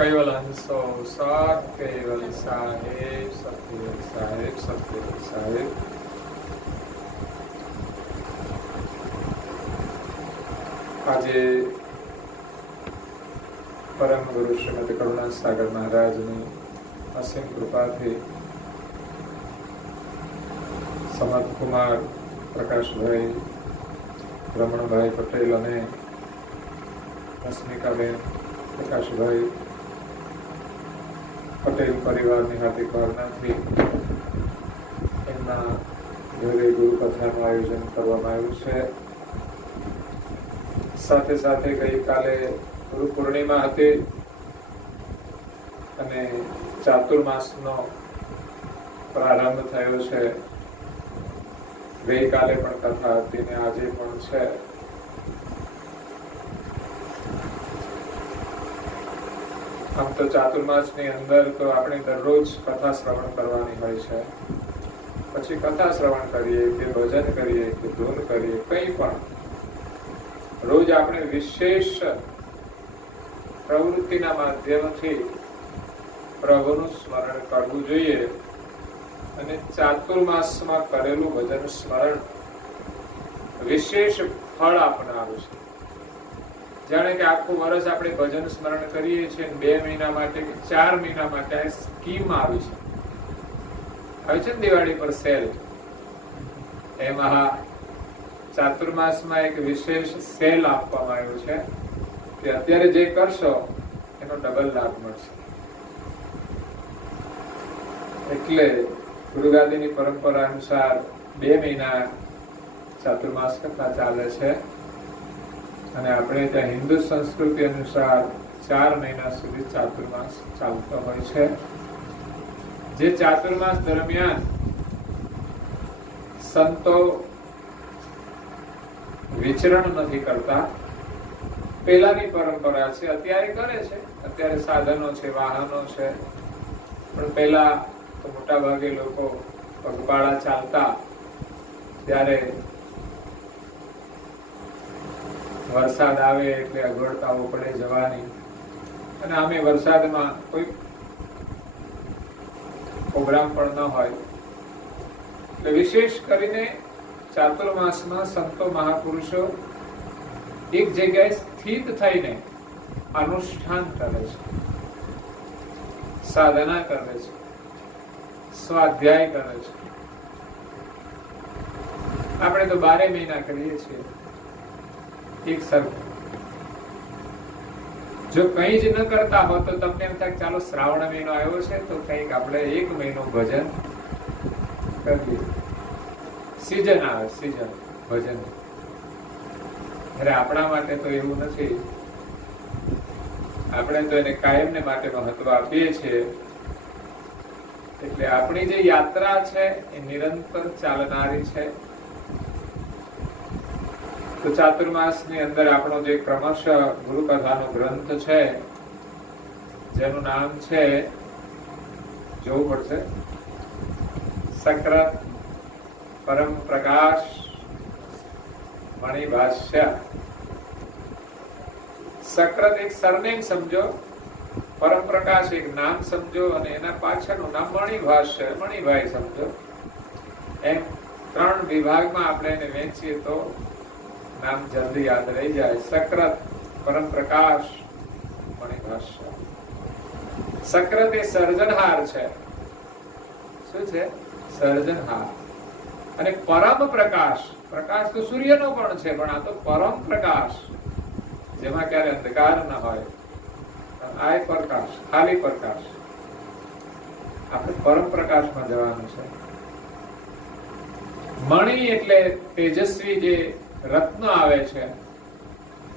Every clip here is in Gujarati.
કૈવલ હંસો સત કૈવલ સાહેબ સત્ય સાહેબ સત્ય સાહેબ. આજે પરમ ગુરુ શ્રીમતી કરુણા સાગર મહારાજની અસીમ કૃપાથી સમર્થ કુમાર પ્રકાશભાઈ, રમણભાઈ પટેલ અને અસ્મિકાબેન પ્રકાશભાઈ પટેલ પરિવારની હાર્દિક ભાવનાથી એમના ઘરે ગુરુ કથાનું આયોજન કરવામાં આવ્યું છે. સાથે સાથે ગઈકાલે ગુરુ પૂર્ણિમા હતી અને ચાતુર્માસનો પ્રારંભ થયો છે. ગઈકાલે પણ કથા હતી ને આજે પણ છે. આમ તો ચાતુર્માસની અંદર તો આપણે દરરોજ કથા શ્રવણ કરવાની હોય છે. પછી કથા શ્રવણ કરીએ કે ભજન કરીએ કે ધૂન કરીએ, કંઈ પણ રોજ આપણે વિશેષ પ્રવૃત્તિના માધ્યમથી પ્રભુનું સ્મરણ કરવું જોઈએ. અને ચાતુર્માસમાં કરેલું ભજન સ્મરણ વિશેષ ફળ આપનારું છે. જાણે કે આખું વર્ષ આપણે ભજન સ્મરણ કરીએ છીએ, 2 મહિના માટે કે 4 મહિના માટે આ સ્કીમ આવી છે. હવે છે ને દિવાળી પર સેલ, એમાં ચાતુર્માસમાં એક વિશેષ સેલ આપવામાં આવ્યો છે કે અત્યારે જે કરશો એનો ડબલ લાભ મળશે. એટલે ગુરુગાદીની પરંપરા અનુસાર 2 મહિના ચાતુર્માસ કથા ચાલે છે અને આપણે ત્યાં હિન્દુ સંસ્કૃતિ અનુસાર 4 મહિના સુધી ચાતુર્માસ ચાલતો હોય છે. જે ચાતુર્માસ દરમિયાન સંતો વિચરણ નથી કરતા. પહેલાની પરંપરા છે, અત્યારે કરે છે. અત્યારે સાધનો છે, વાહનો છે, પણ પહેલા તો મોટા ભાગે લોકો પગપાળા ચાલતા. ત્યારે વરસાદ આવે એટલે અગવડતાઓ પડે જવાની, અને આમે વરસાદમાં કોઈ પ્રોગ્રામ પણ ન હોય. એટલે વિશેષ કરીને ચાતુર્માસમાં સંતો મહાપુરુષો એક જગ્યાએ સ્થિત થઈને અનુષ્ઠાન કરે છે, સાધના કરે છે, સ્વાધ્યાય કરે છે. આપણે તો 12 મહિના કરીએ છીએ એક સરખું. જો કંઈ જ ન કરતા હો તો તમને એમ થાય ચાલો શ્રાવણ મહિનો આવ્યો છે તો કંઈક આપણે 1 મહિનો ભજન કરીએ. સીઝન આવે, સીઝન ભજન. અરે આપણા માટે તો એવું નથી. આપણે તો એને કાયમને માટે મહત્વ આપીએ છીએ. એટલે આપણી જે યાત્રા છે એ નિરંતર ચાલનારી છે. તો ચાતુર્માસની અંદર આપણો જે ક્રમશઃ ગુરુ કથાનો ગ્રંથ છે, જેનું નામ છે, જોવું પડશે, સક્રત પરમ પ્રકાશ મણિભાષ્ય. સક્રત એક સરનેમ સમજો, પરમ પ્રકાશ એક નામ સમજો, અને એના પાછળનું નામ મણિભાષ્ય, મણિભાઈ સમજો. એમ 3 વિભાગમાં આપણે એને વહેંચીએ તો નામ જલ્દી યાદ રહી જાય. સક્રત પરમ પ્રકાશ મણિભાષ્ય. સક્રત એ સર્જનહાર છે. શું છે? સર્જનહાર. અને પરમ પ્રકાશ, પ્રકાશ તો સૂર્યનો પણ છે, પણ આ તો પરમ પ્રકાશ, જેમાં ક્યારે અંધકાર ન હોય. આ પ્રકાશ, ખાલી પ્રકાશ. આપણે પરમ પ્રકાશમાં જવાનું છે. મણિ એટલે તેજસ્વી જે રત્ન આવે છે,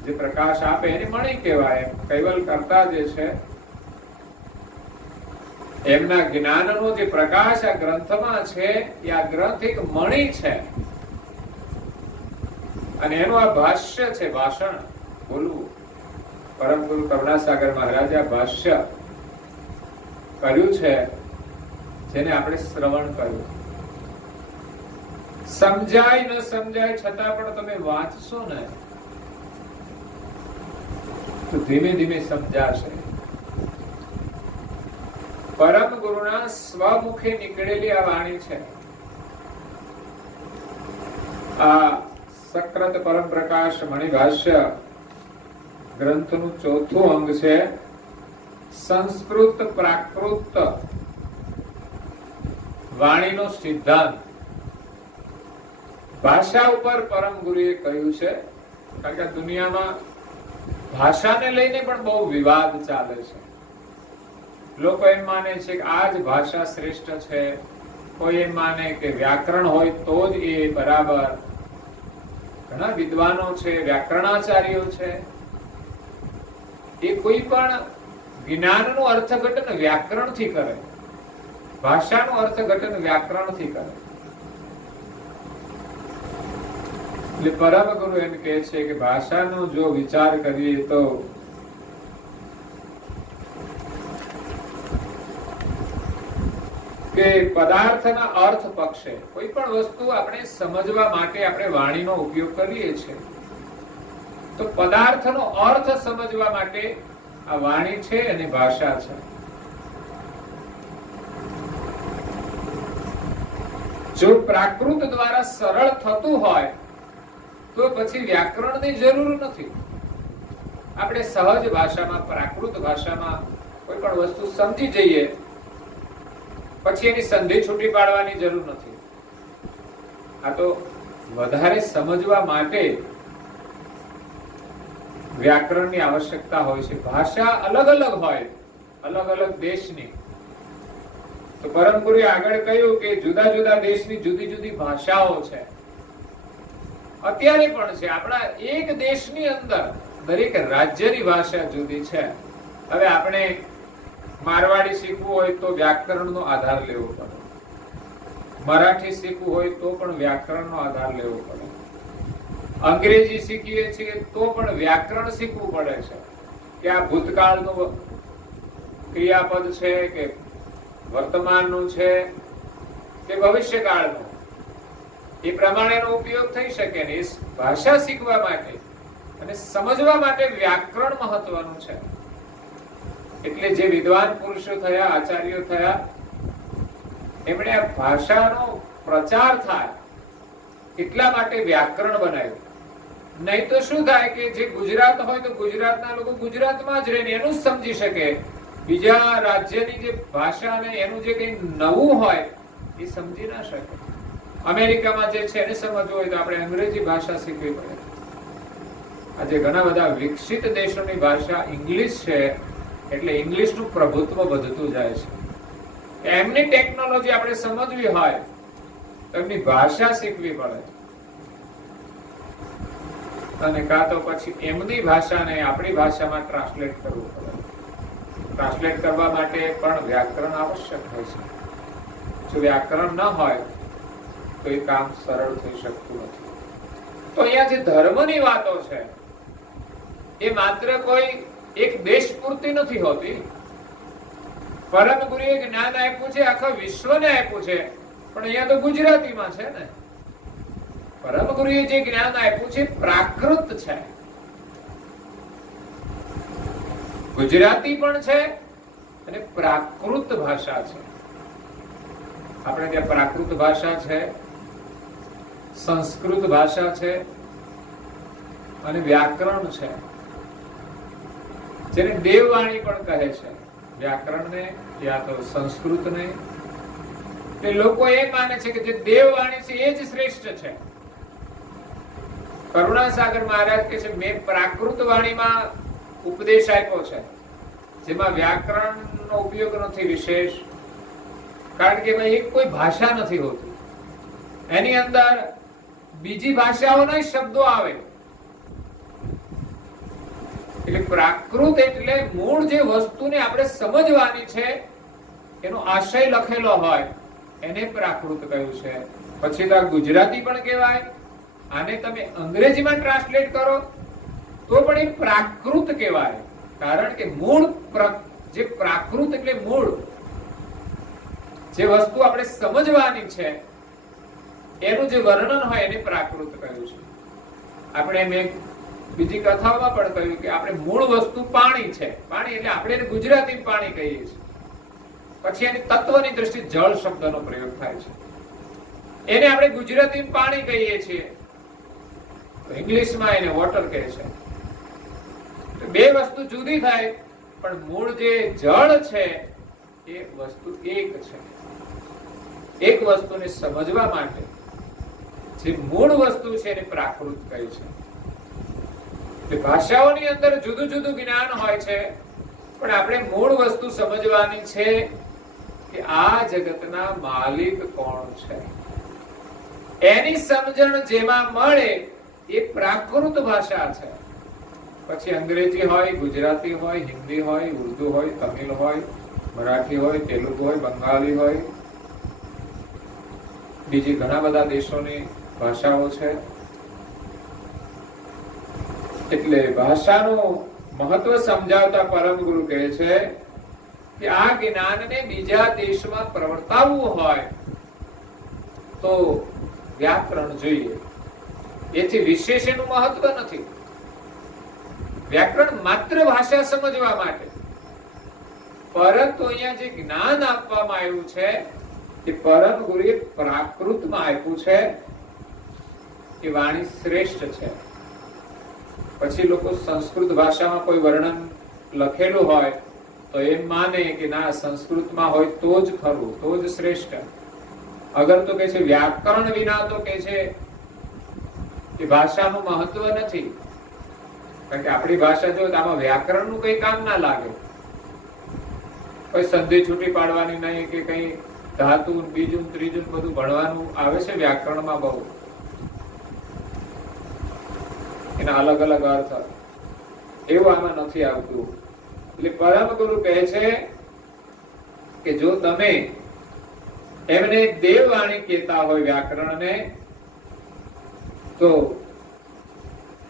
જે પ્રકાશ આપે એને મણિ કહેવાય. કૈવલ કરતા જે છે એમના જ્ઞાનનો જે પ્રકાશ આ ગ્રંથમાં છે, એ આ ગ્રંથ એક મણિ છે. અને એનું આ ભાષ્ય છે, ભાષણ બોલવું. પરમ ગુરુ કરુણાસાગર મહારાજે આ ભાષ્ય કર્યું છે, જેને આપણે શ્રવણ કર્યું. સમજાય ન સમજાય છતાં પણ તમે વાંચશો ને તો ધીમે ધીમે સમજાશે. પરમ ગુરુના સ્વમુખે નીકળેલી આ વાણી છે. આ સક્રત પરમ પ્રકાશ મણિભાષ્ય ગ્રંથનું ચોથું અંગ છે સંસ્કૃત પ્રાકૃત વાણીનો સિદ્ધાંત. ભાષા ઉપર પરમ ગુરુએ કહ્યું છે, કારણ કે દુનિયામાં ભાષાને લઈને પણ બહુ વિવાદ ચાલે છે. લોકો એમ માને છે કે આ જ ભાષા શ્રેષ્ઠ છે, કોઈ એમ માને કે વ્યાકરણ હોય તો જ એ બરાબર. ઘણા વિદ્વાનો છે, વ્યાકરણાચાર્યો છે, એ કોઈ પણ જ્ઞાનનું અર્થઘટન વ્યાકરણથી કરે, ભાષાનું અર્થઘટન વ્યાકરણથી કરે. એટલે પરમ ગુરુ એમ કહે છે કે ભાષાનો જો વિચાર કરીએ તો કે પદાર્થના અર્થ પક્ષે કોઈ પણ વસ્તુ આપણે સમજવા માટે આપણે વાણીનો ઉપયોગ કરીએ છીએ, તો પદાર્થનો અર્થ સમજવા માટે આ વાણી છે અને ભાષા છે. જો પ્રાકૃત દ્વારા સરળ થતું હોય તો પછી વ્યાકરણની જરૂર નથી. આપણે સહજ ભાષામાં, પ્રાકૃત ભાષામાં કોઈ પણ વસ્તુ સમજી જઈએ પછી એની સંધિ છૂટી પાડવાની જરૂર નથી. આ તો વધારે સમજવા માટે વ્યાકરણની આવશ્યકતા હોય છે. ભાષા અલગ અલગ હોય, અલગ અલગ દેશની. તો પરમ ગુરુએ આગળ કહ્યું કે જુદા જુદા દેશની જુદી જુદી ભાષાઓ છે. અત્યારે પણ છે. આપણા એક દેશની અંદર દરેક રાજ્યની ભાષા જુદી છે. હવે આપણે મારવાડી શીખવું હોય તો વ્યાકરણનો આધાર લેવો પડે, મરાઠી શીખવું હોય તો પણ વ્યાકરણનો આધાર લેવો પડે, અંગ્રેજી શીખીએ છીએ તો પણ વ્યાકરણ શીખવું પડે છે કે આ ભૂતકાળનું ક્રિયાપદ છે કે વર્તમાનનું છે કે ભવિષ્યકાળનું, એ પ્રમાણેનો ઉપયોગ થઈ શકે ને. એ ભાષા શીખવા માટે અને સમજવા માટે વ્યાકરણ મહત્વનું છે. એટલે જે વિદ્વાન પુરુષો થયા, આચાર્યો થયા, એમણે આ ભાષાનો પ્રચાર થાય એટલા માટે વ્યાકરણ બનાવ્યું. નહીં તો શું થાય કે જે ગુજરાત હોય તો ગુજરાતના લોકો ગુજરાતમાં જ રહીને એનું જ સમજી શકે, બીજા રાજ્યની જે ભાષા અને એનું જે કંઈ નવું હોય એ સમજી ના શકે. અમેરિકામાં જે છે એને સમજવું હોય તો આપણે અંગ્રેજી ભાષા શીખવી પડે. આજે ઘણા બધા વિકસિત દેશોની ભાષા ઇંગ્લિશ છે, એટલે ઇંગ્લિશનું પ્રભુત્વ વધતું જાય છે. એમની ટેકનોલોજી આપણે સમજવી હોય તો એમની ભાષા શીખવી પડે, અને કાં તો પછી એમની ભાષાને આપણી ભાષામાં ટ્રાન્સલેટ કરવું પડે. ટ્રાન્સલેટ કરવા માટે પણ વ્યાકરણ આવશ્યક હોય છે. જો વ્યાકરણ ન હોય તો એ કામ સરળ થઈ શકતું નથી. તો અહીંયા જે ધર્મની વાતો છે એ માત્ર કોઈ એક દેશ પૂરતી નથી હોતી. પરમ ગુરુએ જ્ઞાન આપ્યું છે, આખા વિશ્વને આપ્યું છે, પણ અહીંયા તો ગુજરાતીમાં છે ને. પરમ ગુરુએ જે જ્ઞાન આપ્યું છે પ્રાકૃત છે, ગુજરાતી પણ છે અને પ્રાકૃત ભાષા છે. આપણે ત્યાં પ્રાકૃત ભાષા છે, સંસ્કૃત ભાષા છે અને વ્યાકરણ છે, જેને દેવવાણી પણ કહે છે. વ્યાકરણને યા તો સંસ્કૃતને તે લોકો એ માને છે કે જે દેવવાણી છે એ જ શ્રેષ્ઠ છે. કરુણાસાગર મહારાજ કહે છે મેં પ્રાકૃત વાણીમાં ઉપદેશ આપ્યો છે, જેમાં વ્યાકરણનો ઉપયોગ નથી વિશેષ, કારણ કે ભાઈ એક કોઈ ભાષા નથી હોતી, એની અંદર બીજી ભાષાઓના શબ્દો આવે. એટલે પ્રાકૃત એટલે મૂળ જે વસ્તુને આપણે સમજવાની છે એનો આશય લખેલો હોય એને પ્રાકૃત કહ્યું છે. પછી તો ગુજરાતી પણ કહેવાય, આને તમે અંગ્રેજીમાં ટ્રાન્સલેટ કરો તો પણ એ પ્રાકૃત કહેવાય, કારણ કે મૂળ જે પ્રાકૃત એટલે મૂળ જે વસ્તુ આપણે સમજવાની છે એનું જે વર્ણન હોય એને પ્રાકૃત કહ્યું છે. આપણે મેં બીજી કથાઓમાં પણ કહ્યું કે આપણે મૂળ વસ્તુ પાણી છે, પાણી એટલે આપણે ગુજરાતી પાણી કહીએ છીએ, પછી એની તત્વની દ્રષ્ટિએ જળ શબ્દનો પ્રયોગ થાય છે. એને આપણે ગુજરાતીમાં પાણી કહીએ છીએ, ઇંગ્લિશમાં એને વોટર કહે છે. બે વસ્તુ જુદી થાય, પણ મૂળ જે જળ છે એ વસ્તુ એક છે. એક વસ્તુને સમજવા માટે જે મૂળ વસ્તુ છે એને પ્રાકૃત કહે છે. ભાષાઓની અંદર જુદું જુદું જ્ઞાન હોય છે, પણ આપણે મૂળ વસ્તુ સમજવાની છે કે આ જગતના માલિક કોણ છે. એની સમજણ જેમાં મળે એ પ્રાકૃત ભાષા છે. પછી અંગ્રેજી હોય, ગુજરાતી હોય, હિન્દી હોય, ઉર્દુ હોય, તમિલ હોય, મરાઠી હોય, તેલુગુ હોય, બંગાળી હોય, બીજી ઘણા બધા દેશોની ભાષાઓ છે. એટલે ભાષાનું મહત્વ સમજાવતા પરમ ગુરુ કહે છે કે આ જ્ઞાનને બીજા દેશમાં પ્રવર્તાવવું હોય તો વ્યાકરણ જોઈએ. એથી વિશેષ એનું મહત્વ નથી. વ્યાકરણ માત્ર ભાષા સમજવા માટે, પરંતુ અહીંયા જે જ્ઞાન આપવામાં આવ્યું છે એ પરમ ગુરુએ પ્રાકૃતમાં આપ્યું છે કે વાણી શ્રેષ્ઠ છે. પછી લોકો સંસ્કૃત ભાષામાં કોઈ વર્ણન લખેલું હોય તો એમ માને કે ના, સંસ્કૃતમાં હોય તો જ ખરું, તો જ શ્રેષ્ઠ. અગર તો કે છે વ્યાકરણ વિના તો કે છે કે ભાષાનું મહત્વ નથી. કારણ કે આપણી ભાષા જો આમાં વ્યાકરણનું કઈ કામ ના લાગે. કોઈ સંધિ છૂટી પાડવાની નહીં કે કઈ ધાતુ બીજું ત્રીજું બધું ભણવાનું આવે છે વ્યાકરણમાં બહુ. એના અલગ અલગ અર્થ, એવું આમાં નથી આવતું. એટલે પરમ ગુરુ કહે છે કે જો તમે એમને દેવવાણી કહેતા હોય વ્યાકરણને, તો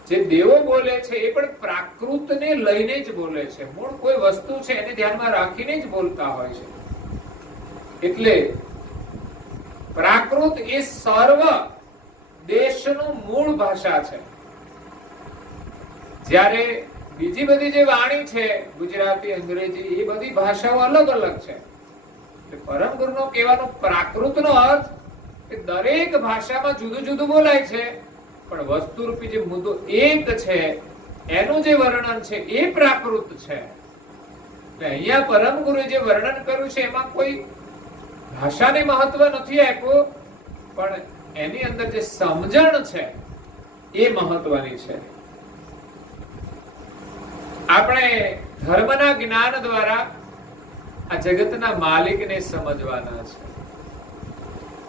જે દેવો બોલે છે એ પણ પ્રાકૃતને લઈને જ બોલે છે. મૂળ કોઈ વસ્તુ છે એને ધ્યાનમાં રાખીને જ બોલતા હોય છે. એટલે પ્રાકૃત એ સર્વ દેશનું મૂળ ભાષા છે. જ્યારે બીજી બધી જે વાણી છે, ગુજરાતી, અંગ્રેજી, એ બધી ભાષાઓ અલગ અલગ છે. પરમ ગુરુનો કહેવાનો પ્રાકૃતનો અર્થ કે દરેક ભાષામાં જુદું જુદું બોલાય છે, પણ વસ્તુરૂપી જે મુદ્દો એક છે એનું જે વર્ણન છે એ પ્રાકૃત છે. અહીંયા પરમ ગુરુએ જે વર્ણન કર્યું છે એમાં કોઈ ભાષાને મહત્વ નથી આપ્યું, પણ એની અંદર જે સમજણ છે એ મહત્વની છે. આપણે ધર્મના જ્ઞાન દ્વારા આ જગતના માલિકને સમજવાના છે,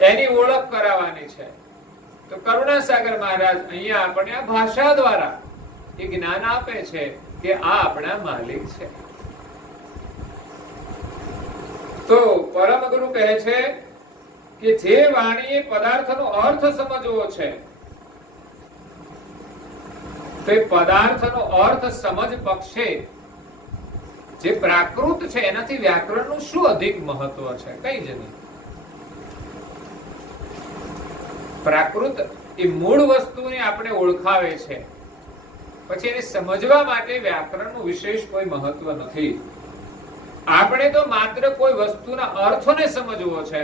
એની ઓળખ કરાવવાની છે. તો કરુણાસાગર મહારાજ અહીંયા આપણને આ ભાષા દ્વારા એ જ્ઞાન આપે છે કે આ આપણા માલિક છે. તો પરમ ગુરુ કહે છે કે જે વાણીએ પદાર્થનો અર્થ સમજવો છે, તો એ પદાર્થનો અર્થ સમજ પક્ષે જે પ્રાકૃત છે એનાથી વ્યાકરણનું શું અધિક મહત્વ છે? કઈ જ નહીં. પ્રાકૃત એ મૂળ વસ્તુને આપણે ઓળખાવે છે, પછી એને સમજવા માટે વ્યાકરણનું વિશેષ કોઈ મહત્વ નથી. આપણે તો માત્ર કોઈ વસ્તુના અર્થોને સમજવો છે.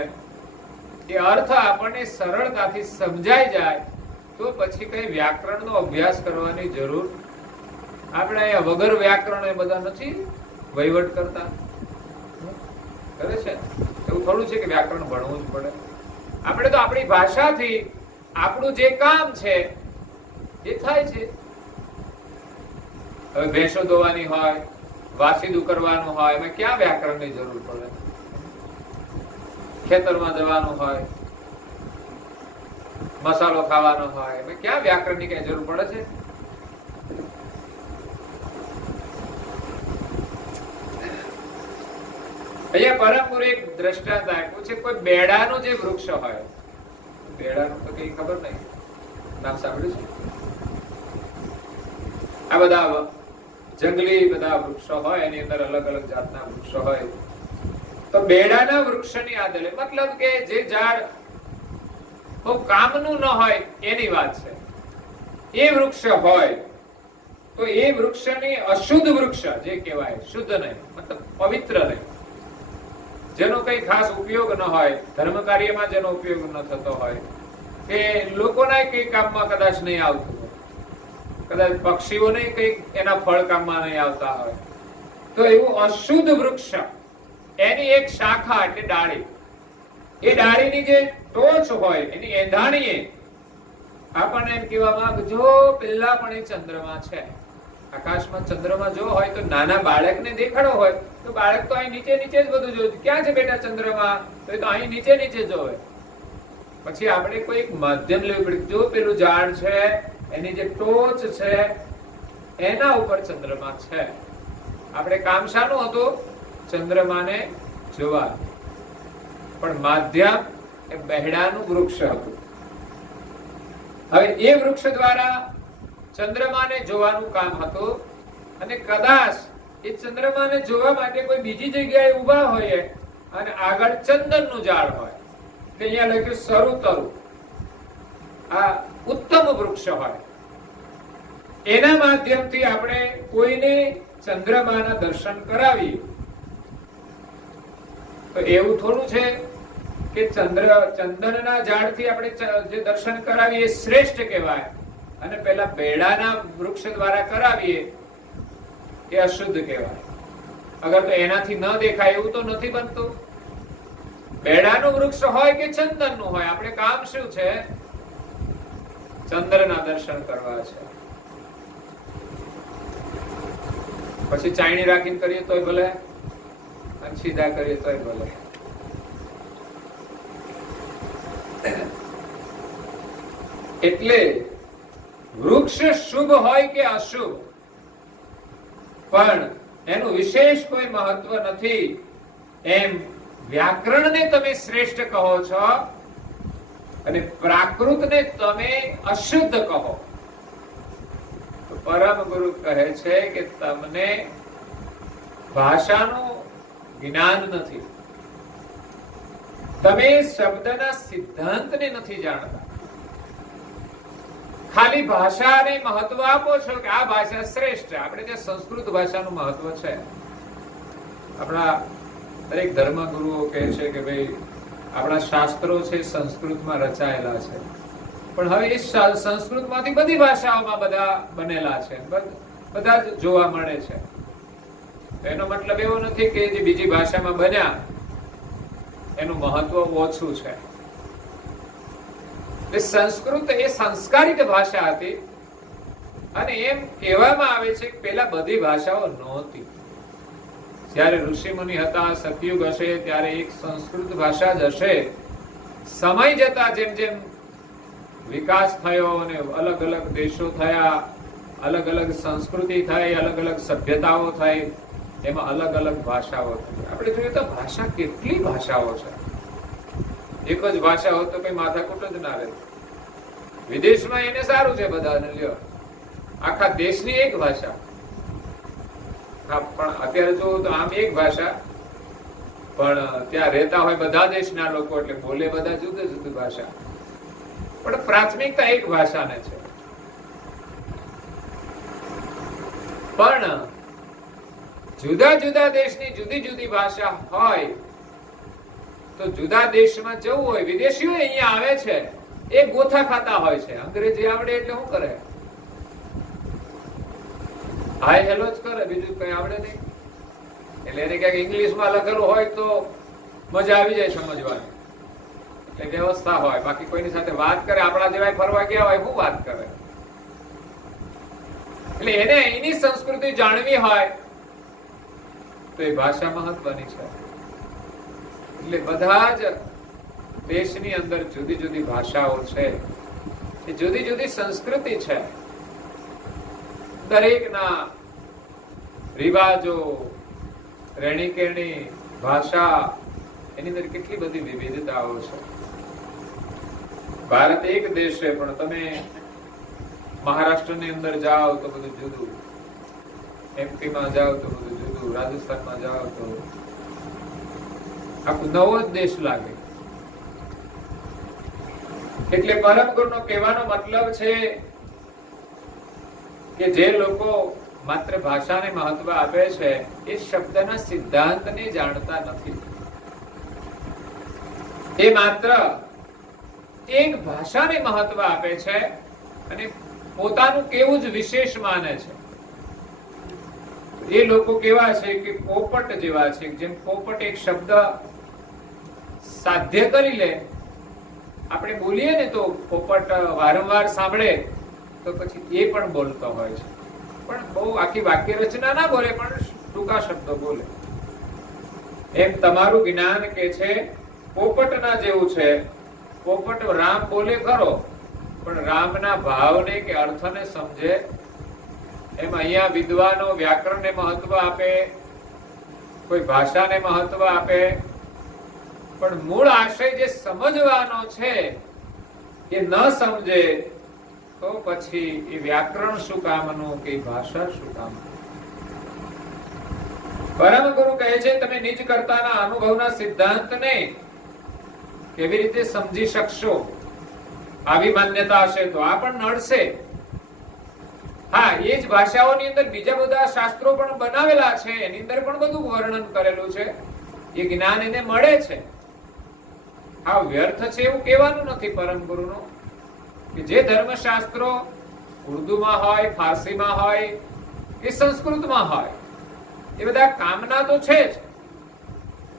એ અર્થ આપણને સરળતાથી સમજાઈ જાય તો પછી કઈ વ્યાકરણનો અભ્યાસ કરવાની જરૂર. આપણે અહીંયા વગર વ્યાકરણ એ બધા નથી વહીવટ કરતા, કરે છે. એવું થોડું છે કે વ્યાકરણ ભણવું જ પડે. આપણે તો આપણી ભાષાથી આપણું જે કામ છે એ થાય છે. હવે ભેંસો ધોવાની હોય, વાસીદું કરવાનું હોય, એમાં ક્યાં વ્યાકરણની જરૂર પડે? ખેતરમાં જવાનું હોય, મસાલો ખાવાનો હોય, એમાં ક્યાં વ્યાકરણની કઈ જરૂર પડે છે? અહીંયા પરમ ગુરુ એક દ્રષ્ટાંત આપ્યું છે. કોઈ બેડાનું જે વૃક્ષ હોય, બેડાનું તો કઈ ખબર નહીં, નામ સાંભળ્યું છે? આ બધા જંગલી બધા વૃક્ષો હોય, એની અંદર અલગ અલગ જાતના વૃક્ષો હોય. તો બેડાના વૃક્ષની આદલે મતલબ કે જે ઝાડ બહુ કામનું ન હોય એની વાત છે. એ વૃક્ષ હોય તો એ વૃક્ષની અશુદ્ધ વૃક્ષ જે કહેવાય, શુદ્ધ નહીં, મતલબ પવિત્ર નહીં, જેનો કઈ ખાસ ઉપયોગ ન હોય, ધર્મ કાર્યમાં જેનો ઉપયોગ ન થતો હોય, કે લોકોના કઈ કામમાં કદાચ નહીં આવતું હોય, કદાચ પક્ષીઓને કઈ એના ફળ કામમાં નહીં આવતા હોય, તો એવું અશુદ્ધ વૃક્ષ, એની એક શાખા એટલે ડાળી, એ ડાળીની જે ટોચ હોય એની એંધાણીએ આપણને એમ કહેવામાં જો પેલા પણ એ ચંદ્રમા છે. આકાશમાં ચંદ્રમા જો હોય તો નાના બાળકને દેખાડો હોય તો બાળક તો અહીં નીચે નીચે જ બધું જોવે. ક્યાં છે બેટા ચંદ્રમા? તો અહીં નીચે નીચે જોવે. પછી આપણે કોઈ એક માધ્યમ લેવું પડે. જો પેલું ઝાડ છે એની જે ટોચ છે એના ઉપર ચંદ્રમા છે. આપણે કામ શાનું હતું? ચંદ્રમાને જોવા. પણ માધ્યમ એ બહેડાનું વૃક્ષ હતું. હવે એ વૃક્ષ દ્વારા ચંદ્રમાને જોવાનું કામ હતું, અને કદાચ એ ચંદ્રમાને જોવા માટે કોઈ બીજી જગ્યાએ ઊભા હોય અને આગળ ચંદનનું ઝાડ હોય, કે અહીંયા લખ્યું સરુતરુ, આ ઉત્તમ વૃક્ષ હોય, એના માધ્યમથી આપણે કોઈને ચંદ્રમાના દર્શન કરાવીએ. તો એવું થોડું છે કે ચંદનના ઝાડથી આપણે જે દર્શન કરાવીએ શ્રેષ્ઠ કહેવાય, અને પેલા બેડાના વૃક્ષ દ્વારા કરાવીએ એ અશુદ્ધ કહેવાય. અગર તો એનાથી ન દેખાય એવું તો નથી બનતું. બેડાનું વૃક્ષ હોય કે ચંદનનું હોય, આપણે કામ શું છે? ચંદ્રના દર્શન કરવા છે. પછી ચાયણી રાખીને કરીએ તોય ભલે, અને સીધા કરીએ તોય ભલે. એટલે વૃક્ષ શુભ હોય કે અશુભ, પણ એનું વિશેષ કોઈ મહત્વ નથી. એમ વ્યાકરણને તમે શ્રેષ્ઠ કહો છો અને પ્રાકૃતને તમે અશુદ્ધ કહો. તો પરમ ગુરુ કહે છે કે તમને ભાષાનું જ્ઞાન નથી, તમે શબ્દના સિદ્ધાંતને નથી જાણતા. ખાલી ભાષાને મહત્વ આપો છો કે આ ભાષા શ્રેષ્ઠ. આપણે જે સંસ્કૃત ભાષાનું મહત્વ છે, આપણા દરેક ધર્મગુરુઓ કહે છે કે ભાઈ આપણા શાસ્ત્રો છે સંસ્કૃતમાં રચાયેલા છે, પણ હવે એ સંસ્કૃતમાંથી બધી ભાષાઓમાં બધા બનેલા છે, બધા જ જોવા મળે છે. એનો મતલબ એવો નથી કે જે બીજી ભાષામાં બન્યા એનું મહત્વ ઓછું છે. સંસ્કૃત એ સંસ્કારિક ભાષા હતી, અને એમ કહેવામાં આવે છે કે પેલા બધી ભાષાઓ નહોતી. જ્યારે ઋષિ મુનિ હતા, સતયુગ હશે ત્યારે એક સંસ્કૃત ભાષા જ હશે. સમય જતા જેમ જેમ વિકાસ થયો અને અલગ અલગ દેશો થયા, અલગ અલગ સંસ્કૃતિ થઈ, અલગ અલગ સભ્યતાઓ થઈ, એમાં અલગ અલગ ભાષાઓ થઈ. આપણે જોઈએ તો ભાષા કેટલી ભાષાઓ છે. એક જ ભાષા હોય તો કઈ માથાકૂટ જ ના રહે. વિદેશમાં એને સારું છે, બધાને લ્યો આખા દેશની એક ભાષા. પણ અત્યારે જો તો આમ એક ભાષા, પણ ત્યાં રહેતા હોય બધા દેશના લોકો એટલે બોલે બધા જુદી જુદી ભાષા, પણ પ્રાથમિકતા એક ભાષાને છે. પણ જુદા જુદા દેશની જુદી જુદી ભાષા હોય તો જુદા દેશમાં જવું હોય, વિદેશીઓ અહીંયા આવે છે, એ ગોથા ખાતા હોય છે. અંગ્રેજી આવડે એટલે શું કરે? હાય હેલો જ કરે, બીજું કઈ આવડે નહીં. એટલે એને ક્યાંક ઇંગ્લિશમાં લખેલું હોય તો મજા આવી જાય સમજવાની, એટલે વ્યવસ્થા હોય. બાકી કોઈની સાથે વાત કરે, આપણા જેવા ફરવા ગયા હોય, શું વાત કરે? એટલે એને એની સંસ્કૃતિ જાણવી હોય તો એ ભાષા મહત્વની છે. એટલે બધા જ દેશની અંદર જુદી જુદી ભાષાઓ છે, જુદી જુદી સંસ્કૃતિ છે. દરેકના રિવાજો, રહેણીકેણી, ભાષા, એની અંદર કેટલી બધી વિવિધતાઓ છે. ભારત એક દેશ છે, પણ તમે મહારાષ્ટ્રની અંદર જાઓ તો બધું જુદું, એમપીમાં જાઓ તો બધું જુદું, રાજસ્થાનમાં જાઓ તો આખું નવો જ દેશ લાગે. એટલે પરમ ગુરુનો કહેવાનો મતલબ છે કે જે લોકો માત્ર ભાષાને મહત્વ આપે છે એ શબ્દના સિદ્ધાંતને જાણતા નથી. એ માત્ર એક ભાષાને મહત્વ આપે છે અને પોતાનું કેવું જ વિશેષ માને છે. એ લોકો કેવા છે કે પોપટ જેવા છે. જેમ પોપટ એક શબ્દ સાધ્ય કરી લે, આપણે બોલીએ ને તો પોપટ વારંવાર સાંભળે તો પછી એ પણ બોલતો હોય છે, પણ બહુ આખી વાક્ય રચના ના બોલે, પણ ટૂંકા શબ્દો બોલે. એમ તમારું જ્ઞાન કે છે પોપટના જેવું છે. પોપટ રામ બોલે ખરો, પણ રામના ભાવને કે અર્થને સમજે એમ અહીંયા વિદ્વાનો વ્યાકરણને મહત્વ આપે, કોઈ ભાષાને મહત્વ આપે, પણ મૂળ આશય જે સમજવાનો છે એ ન સમજે તો પછી એ વ્યાકરણ શું કામનું કે ભાષા શું કામનું. પરમ ગુરુ કહે છે તમે નિજ કર્તાના અનુભવના સિદ્ધાંતને કેવી રીતે સમજી શકશો? આવી માન્યતા હશે તો આ પણ નડશે. હા, એ જ ભાષાઓની અંદર બીજા બધા શાસ્ત્રો પણ બનાવેલા છે, એની અંદર પણ બધું વર્ણન કરેલું છે. એ જ્ઞાન એને મળે છે. આ વ્યર્થ છે એવું કહેવાનું નથી પરમ ગુરુનું, કે જે ધર્મશાસ્ત્રો ઉર્દુમાં હોય, ફારસીમાં હોય કે સંસ્કૃતમાં હોય, એ બધા કામના તો છે જ,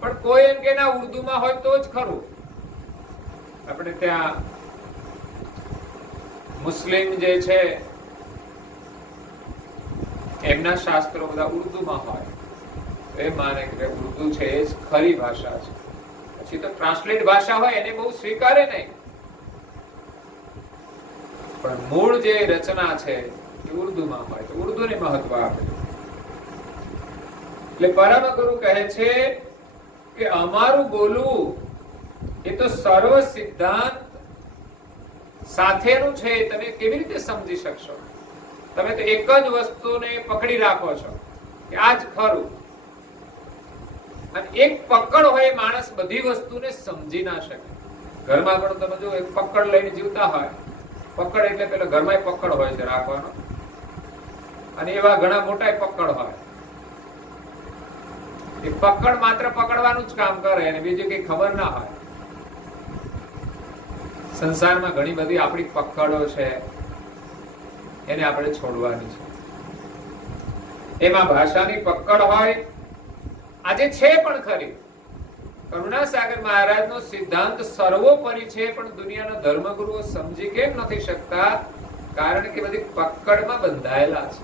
પણ કોઈ એમ કે ના ઉર્દુમાં હોય તો જ ખરું. આપણે ત્યાં મુસ્લિમ જે છે એમના શાસ્ત્રો બધા ઉર્દુમાં હોય, એ માને કે ઉર્દુ છે એ જ ખરી ભાષા છે. પછી તો ટ્રાન્સલેટ ભાષા હોય એને બહુ સ્વીકારે નહીં, પણ મૂળ જે રચના છે એ ઉર્દુમાં હોય તો ઉર્દુને મહત્વ આપે. એટલે પરમ ગુરુ કહે છે કે અમારું બોલવું એ તો સર્વ સિદ્ધાંત સાથેનું છે. તમે કેવી રીતે સમજી શકશો? તમે તો એક જ વસ્તુને પકડી રાખો છો કે આ જ ખરું, અને એક પકડ હોય માણસ બધી વસ્તુને સમજી ના શકે. ઘરમાં પણ તમે જો એક પકડ લઈને જીવતા હોય, પકડ એટલે પેલા ઘરમાં પકડ હોય છે રાખવાનો, અને એવા ઘણા મોટા પકડ હોય. એ પકડ માત્ર પકડવાનું જ કામ કરે અને બીજું કઈ ખબર ના હોય. સંસારમાં ઘણી બધી આપણી પકડો છે, એને આપણે છોડવાની છે. એમાં ભાષાની પકડ હોય, આજે છે પણ ખરી. કરુણાસાગર મહારાજનો સિદ્ધાંત સર્વોપરી છે, પણ દુનિયાના ધર્મગુરુઓ સમજી કેમ નથી શકતા? કારણ કે બધી પકડમાં બંધાયેલા છે.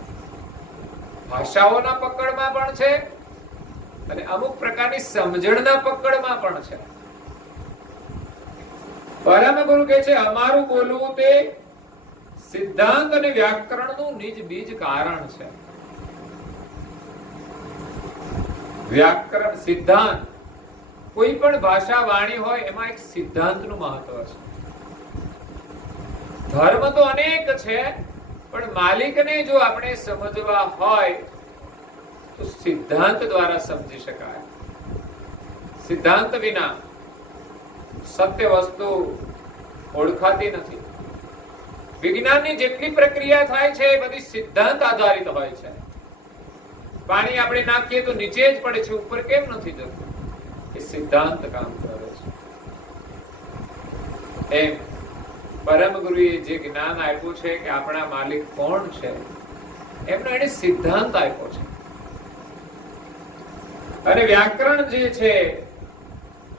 ભાષાઓના પકડમાં પણ છે અને અમુક પ્રકારની સમજણના પકડમાં પણ છે. પરમ ગુરુ કહે છે અમારું બોલવું તે સિદ્ધાંત અને વ્યાકરણનું નિજ બીજ કારણ છે. વ્યાકરણ સિદ્ધાંત, કોઈ પણ ભાષા વાણી હોય એમાં એક સિદ્ધાંતનું મહત્વ છે. ધર્મ તો અનેક છે, પણ માલિકને જો આપણે સમજવા હોય તો સિદ્ધાંત દ્વારા સમજી શકાય. સિદ્ધાંત વિના સત્ય વસ્તુ ઓળખાતી નથી. વિજ્ઞાનની જેટલી પ્રક્રિયા થાય છે એ બધી સિદ્ધાંત આધારિત હોય છે. પાણી આપણે નાખીએ તો નીચે જ પડે છે, ઉપર કેમ નથી જતું? એ સિદ્ધાંત કામ કરે છે. એમ પરમ ગુરુએ જે જ્ઞાન આપ્યું છે કે આપણા માલિક કોણ છે, એમનો એને સિદ્ધાંત આપ્યો છે. અને વ્યાકરણ જે છે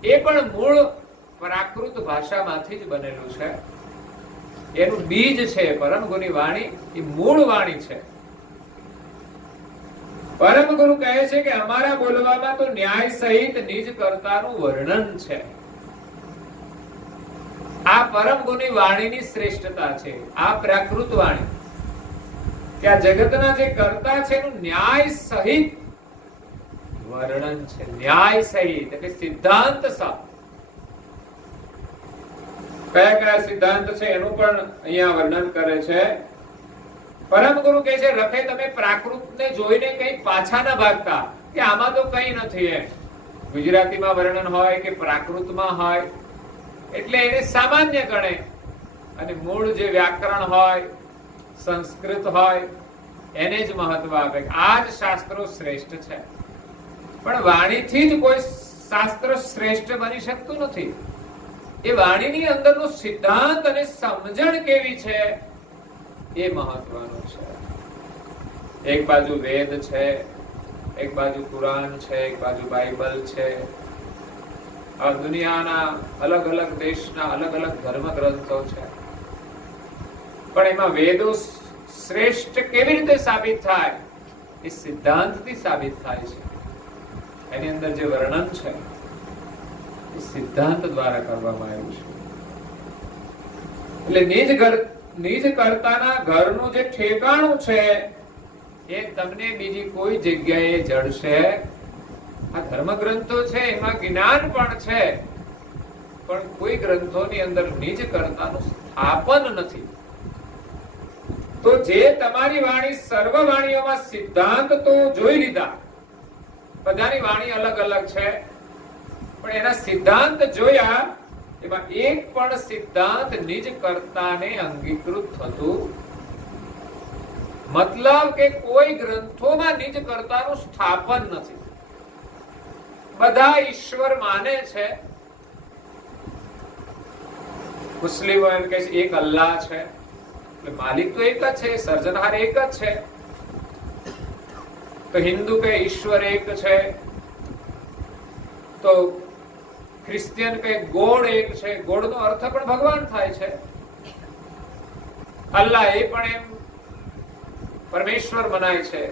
એ પણ મૂળ પ્રાકૃત ભાષામાંથી જ બનેલું છે. એનું બીજ છે પરમ ગુરુની વાણી, એ મૂળ વાણી છે. પરમ ગુરુ કહે છે કે અમારા બોલવામાં તો ન્યાય સહિત નિજ કર્તાનું વર્ણન છે. આ પરમ ગુરુની વાણીની શ્રેષ્ઠતા છે. આ પ્રાકૃત વાણી કે આ જગતના જે કર્તા છે એનું ન્યાય સહિત વર્ણન છે. ન્યાય સહિત એટલે સિદ્ધાંત સાથે. કયા કયા સિદ્ધાંત છે એનું પણ અહીંયા વર્ણન કરે છે. પરમ ગુરુ કહે છે રખે તમે પ્રાકૃતને જોઈને કઈ પાછા ના ભાગતા કે આમાં તો કઈ નથી. એમ ગુજરાતીમાં વર્ણન હોય કે પ્રાકૃતમાં હોય એટલે એને સામાન્ય ગણે, અને મૂળ જે વ્યાકરણ હોય, સંસ્કૃત હોય એને જ મહત્વ આપે. આ જ શાસ્ત્રો શ્રેષ્ઠ છે. પણ વાણીથી જ કોઈ શાસ્ત્ર શ્રેષ્ઠ બની શકતું નથી. એ વાણીની અંદરનો સિદ્ધાંત અને સમજણ કેવી છે એ મહત્વનું છે. એક બાજુ વેદ છે, એક બાજુ કુરાન છે, એક બાજુ બાઇબલ છે. આ દુનિયાના અલગ અલગ દેશના અલગ અલગ ધર્મ ગ્રંથો છે, પણ એમાં વેદો શ્રેષ્ઠ કેવી રીતે સાબિત થાય? એ સિદ્ધાંતથી સાબિત થાય છે. એની અંદર જે વર્ણન છે એ સિદ્ધાંત દ્વારા કરવામાં આવ્યું છે. એટલે નિજ કર્તાના ઘરનું જે ઠેકાણું છે એ તમને બીજી કોઈ જગ્યાએ જડશે. આ ધર્મ ગ્રંથો છે, એમાં જ્ઞાન પણ છે, પણ કોઈ ગ્રંથોની અંદર નિજ કર્તાનું સ્થાપન નથી. તો જે તમારી વાણી સર્વ વાણીઓમાં સિદ્ધાંત તો જોઈ લીધા, બધાની વાણી અલગ અલગ છે, પણ એના સિદ્ધાંત જોયા, એમાં એક પણ સિદ્ધાંત નિજ કર્તાને અંગીકૃત થતું. મતલબ કે કોઈ ગ્રંથોમાં નિજ કર્તાનું સ્થાપન નથી. બધા ઈશ્વર માને છે. મુસ્લિમો એમ કહે છે એક અલ્લાહ છે, એટલે માલિક તો એક જ છે, સર્જનહાર એક જ છે. તો હિન્દુ કે ઈશ્વર એક છે, તો ક્રિશ્ચિયન કે ગોડ એક છે. ગોડનો અર્થ પણ ભગવાન થાય છે. અલ્લાહ એ પણ એમ પરમેશ્વર મનાય છે.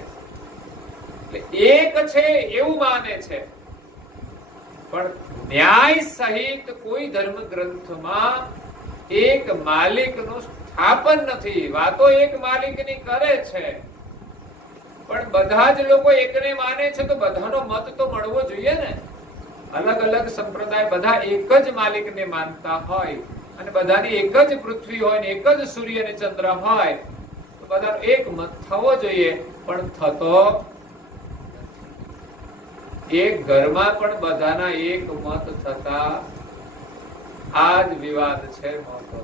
એક છે એવું માને છે, પણ ન્યાય સહિત કોઈ ધર્મ ગ્રંથમાં એક માલિકનું સ્થાપન નથી. વાતો એક માલિકની કરે છે, પણ બધા જ લોકો એકને માને છે, તો બધાનો મત તો મળવો જોઈએ ને. અલગ અલગ સંપ્રદાય બધા એક જ માલિકને માનતા હોય, અને બધાની એક જ પૃથ્વી હોય ને એક જ સૂર્ય અને ચંદ્ર હોય, તો બધાનો એક મત થવો જોઈએ, પણ થતો એક ઘરમાં પણ બધાના એક મત થતા આ જ વિવાદ છે મોટો.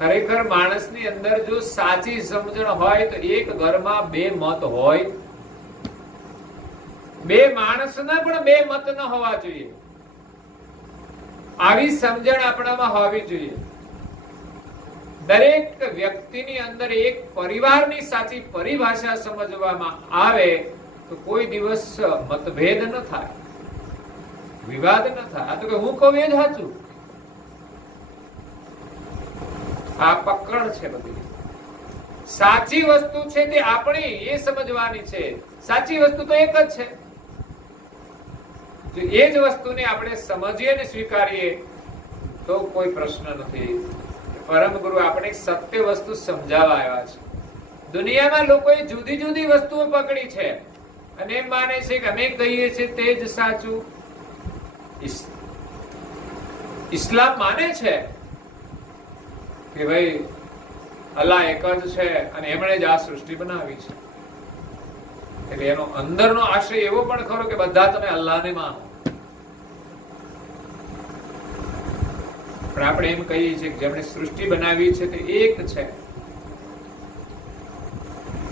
ખરેખર માણસની અંદર જો સાચી સમજણ હોય તો એક ઘરમાં બે મત હોય. બે માણસના પણ બે મત ન હોવા જોઈએ. આવી સમજણ આપણામાં હોવી જોઈએ. દરેક વ્યક્તિની અંદર એક પરિવારની સાચી પરિભાષા સમજવામાં આવે તો કોઈ દિવસ મતભેદ ન થાય, વિવાદ ન થાય. આ તો કે હું કહું એ જ સાચું. આ પકડ છે બધી. સાચી વસ્તુ છે તે આપણી એ સમજવાની છે. સાચી વસ્તુ તો એક જ છે. જો એ જ વસ્તુને આપણે સમજીએ ને સ્વીકારીએ તો કોઈ પ્રશ્ન નથી. પરમ ગુરુ આપણે સત્ય વસ્તુ સમજાવવા આવ્યા છે. દુનિયામાં લોકોએ જુદી જુદી વસ્તુઓ પકડી છે અને એમ માને છે કે અમે કહીએ છીએ તે જ સાચું. ઇસ્લામ માને છે કે ભાઈ અલ્લાહ એક જ છે અને એમણે જ આ સૃષ્ટિ બનાવી છે. એટલે એનો અંદરનો આશય એવો પણ ખરો કે બધા તમે અલ્લાહને માનો. પણ આપણે એમ કહીએ છીએ કે જેમણે સૃષ્ટિ બનાવી છે તે એક છે,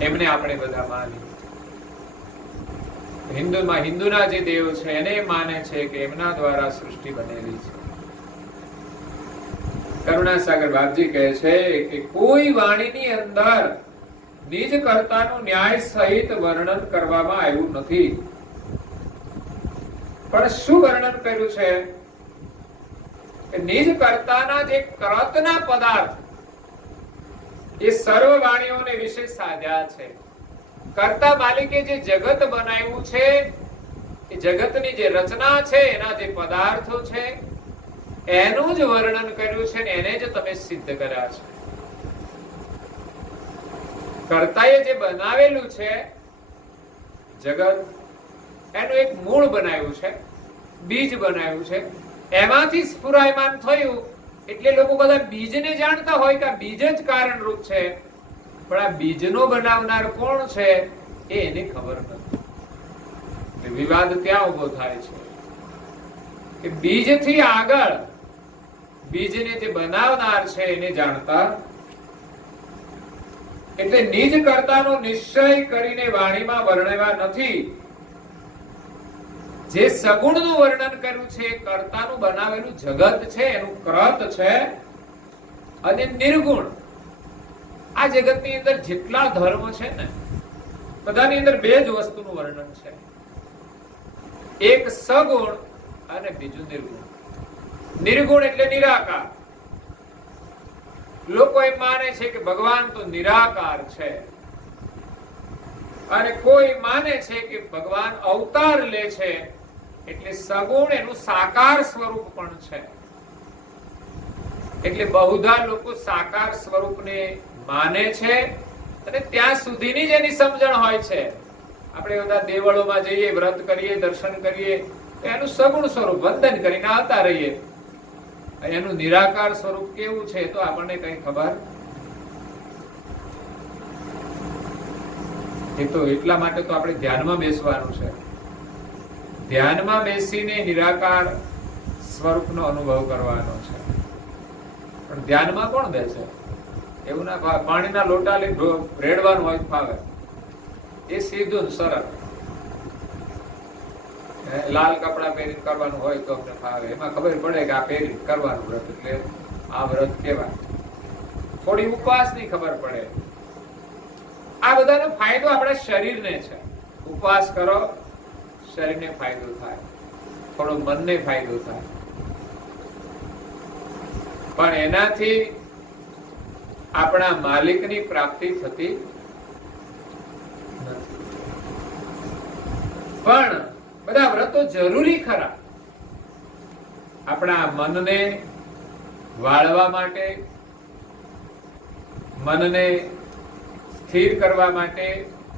એમને આપણે બધા માની. હિન્દુના જે દેવ છે એને માને છે કે એમના દ્વારા સૃષ્ટિ બનેલી છે. કરુણાસાગર બાપજી કહે છે કે કોઈ વાણીની અંદર નિજ કર્તાનું ન્યાય સહિત વર્ણન કરવામાં આવ્યું નથી. પણ શું વર્ણન કર્યું છે કે નિજ કર્તાના જે કર્તના પદાર્થ એ સર્વ વાણીઓને વિશે સાધ્યા છે. કર્તા માલિકે જે જગત બનાવ્યું છે એ જગતની જે રચના છે, એના જે પદાર્થો છે એનું જ વર્ણન કર્યું છે ને એને જ તમે સિદ્ધ કર્યા છે. કર્તાએ જે બનાવેલું છે જગત, એનું એક મૂળ બનાવ્યું છે, બીજ બનાવ્યું છે, એમાંથી સ્ફુરાયમાન થયું. એટલે લોકો બધા બીજને જાણતા હોય કે બીજ જ કારણરૂપ છે, પણ આ બીજનો બનાવનાર કોણ છે એ એને ખબર નથી. વિવાદ ત્યાં ઉભો થાય છે કે બીજથી આગળ બીજને જે બનાવનાર છે એને જાણતા. એટલે નિજ કર્તાનો નિશ્ચય કરીને વાણીમાં વર્ણવ્યા નથી. જે સગુણનું વર્ણન કર્યું છે એ કર્તાનું બનાવેલું જગત છે, એનું કર્ત છે, અને નિર્ગુણ આ જગતની અંદર જેટલા ધર્મ છે ને બધાની અંદર બે જ વસ્તુનું વર્ણન છે, એક સગુણ અને બીજું નિર્ગુણ. નિર્ગુણ એટલે નિરાકાર. લોકો એમ માને છે કે ભગવાન તો નિરાકાર છે, અને કોઈ માને છે કે ભગવાન અવતાર લે છે એટલે સગુણ એનું સાકાર સ્વરૂપ પણ છે. એટલે બહુધા લોકો સાકાર સ્વરૂપને માને છે અને ત્યાં સુધીની જ એની સમજણ હોય છે. આપણે બધા દેવળોમાં જઈએ, વ્રત કરીએ, દર્શન કરીએ, એનું સગુણ સ્વરૂપ વંદન કરીને આવતા રહીએ. એનું નિરાકાર સ્વરૂપ કેવું છે તો આપણને કઈ ખબર. એ તો એટલા માટે તો આપણે ધ્યાનમાં બેસવાનું છે. ધ્યાનમાં બેસીને નિરાકાર સ્વરૂપનો અનુભવ કરવાનો છે. પણ ધ્યાનમાં કોણ બેસે? એવું ના ફાવે. પાણીના લોટા લઈ રેડવાનું હોય ફાવે. એ સીધું સરળ. લાલ કપડા પહેરીને કરવાનું હોય તો અમને ફાવે. એમાં ખબર પડે કે આ પહેરીને કરવાનું વ્રત, એટલે આ વ્રત કેવાય. થોડી ઉપવાસની ખબર પડે. આ બધાનો ફાયદો આપણા શરીરને છે. ઉપવાસ કરો, શરીરને ફાયદો થાય, થોડો મનને ફાયદો થાય, પણ એનાથી આપણા માલિકની પ્રાપ્તિ થતી નથી. પણ બધા વ્રતો જરૂરી ખરા આપણા મનને વાળવા માટે, મનને સ્થિર કરવા માટે.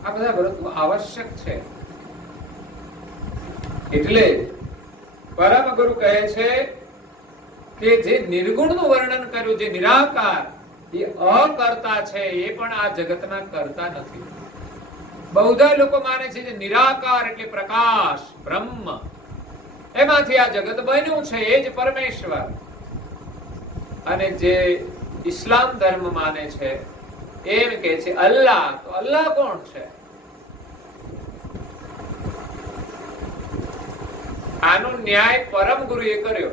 આ બધા વ્રતો આવશ્યક છે. એટલે પરમ ગુરુ કહે છે કે જે નિર્ગુણનું વર્ણન કર્યું, જે નિરાકાર, એ અકર્તા છે, એ પણ આ જગતના કરતા નથી. બહુધા લોકો માને છે કે નિરાકાર એટલે પ્રકાશ, બ્રહ્મ, એમાંથી આ જગત બન્યું છે, એ જ પરમેશ્વર. અને જે ઇસ્લામ ધર્મ માને છે એમ કે છે અલ્લાહ. તો અલ્લાહ કોણ છે? આનો ન્યાય પરમ ગુરુએ કર્યો.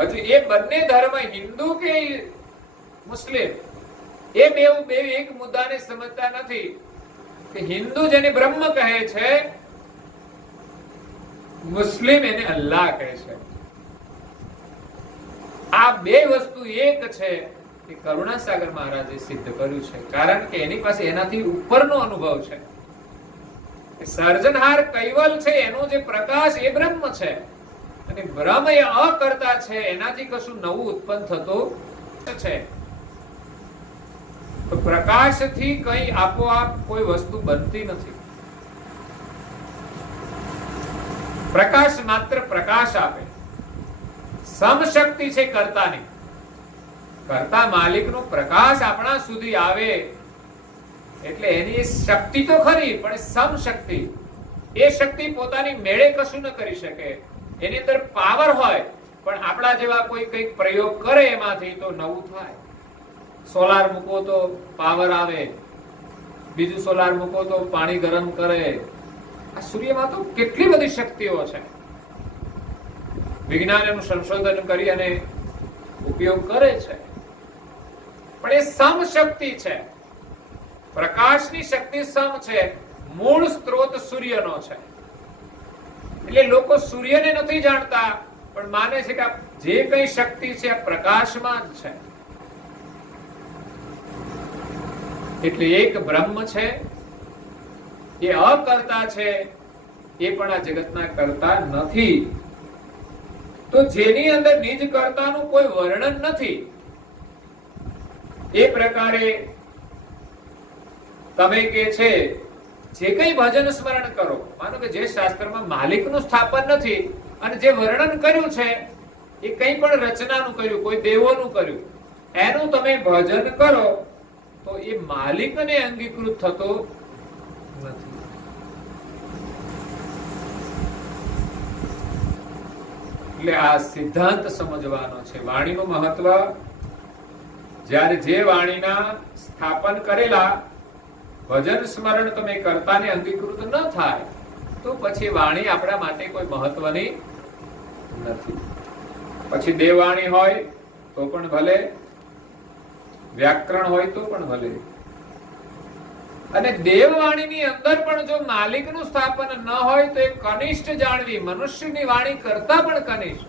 હજુ એ બંને ધર્મ, હિન્દુ કે મુસ્લિમ, એ બે એક મુદ્દાને સમજતા નથી કે હિન્દુ જેને બ્રહ્મ કહે છે, મુસ્લિમ એને અલ્લાહ કહે છે. આ બે વસ્તુ એક છે એ કરુણાસાગર મહારાજે સિદ્ધ કર્યું છે. કારણ કે એની પાસે એનાથી ઉપરનો અનુભવ છે. સર્જનહાર કૈવલ છે, એનો જે પ્રકાશ એ બ્રહ્મ છે, અને બ્રહ્મ એ અકર્તા છે, એનાથી કશું નવું ઉત્પન્ન થતું છે. તો પ્રકાશથી કઈ આપોઆપ કોઈ વસ્તુ બનતી નથી. પ્રકાશ માત્ર પ્રકાશ આપે. સમશક્તિ છે કર્તાની. કર્તા માલિકનો પ્રકાશ આપણા સુધી આવે એટલે એની શક્તિ તો ખરી, પણ સમશક્તિ. એ શક્તિ પોતાની મેળે કશું ન કરી શકે. એની અંદર પાવર હોય, પણ આપણા જેવા કોઈ કંઈક પ્રયોગ કરે એમાંથી તો નવું થાય. સોલાર મૂકો તો પાવર આવે, બીજું સોલાર મૂકો તો પાણી ગરમ કરે. આ સૂર્યમાં તો કેટલી બધી શક્તિઓ છે. વિજ્ઞાન એનું સંશોધન કરી અને ઉપયોગ કરે છે, પણ એ સમશક્તિ છે. પ્રકાશની શક્તિ સમ છે. મૂળ સ્ત્રોત સૂર્યનો છે. એટલે લોકો સૂર્યને નથી જાણતા, પણ માને છે કે જે કઈ શક્તિ છે આ પ્રકાશમાં જ છે. એટલે એક બ્રહ્મ છે, એ અકર્તા છે, એ પણ આ જગતના કરતા નથી. તો જેની અંદર નિજ કર્તાનું કોઈ વર્ણન નથી, એ પ્રકારે તમે કે છે જે કઈ ભજન સ્મરણ કરો, માનો કે જે શાસ્ત્રમાં માલિકનું સ્થાપન નથી અને જે વર્ણન કર્યું છે એ કઈ પણ રચનાનું કર્યું, કોઈ દેવોનું કર્યું, એનું તમે ભજન કરો તો એ માલિકને અંગીકૃત થતો નથી. એટલે આ સિદ્ધાંત સમજવાનો છે. વાણીનું મહત્વ, જ્યારે જે વાણીના સ્થાપન કરેલા ભજન સ્મરણ તમે કર્તાને અંગીકૃત ન થાય તો પછી વાણી આપણા માટે કોઈ મહત્વની નથી. પછી દેવવાણી હોય તો પણ ભલે, વ્યાકરણ હોય તો પણ ભલે. અને દેવવાણીની અંદર પણ જો માલિકનું સ્થાપન ન હોય તો એ કનિષ્ઠ જાણવી, મનુષ્યની વાણી કરતા પણ કનિષ્ઠ.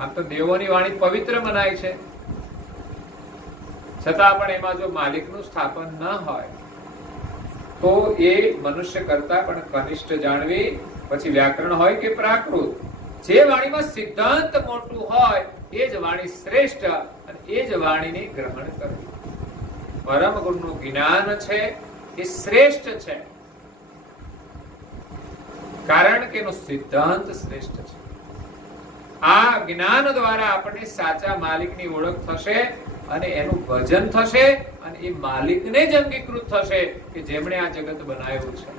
આમ તો દેવોની વાણી પવિત્ર મનાય છે, છતાં પણ એમાં જો માલિકનું સ્થાપન ન હોય તો એ મનુષ્ય કરતા પણ કનિષ્ઠ જાણવી. પછી વ્યાકરણ હોય કે પ્રાકૃત, જે વાણીમાં સિદ્ધાંત મોટું હોય એ જ વાણી શ્રેષ્ઠ, અને એ જ વાણીને ગ્રહણ કરવી. પરમ ગુરુનું જ્ઞાન છે એ શ્રેષ્ઠ છે, કારણ કે એનો સિદ્ધાંત શ્રેષ્ઠ છે. આ જ્ઞાન દ્વારા આપણને સાચા માલિકની ઓળખ થશે અને એનું ભજન થશે, અને એ માલિકને જ અંગીકૃત થશે કે જેમણે આ જગત બનાવ્યું છે.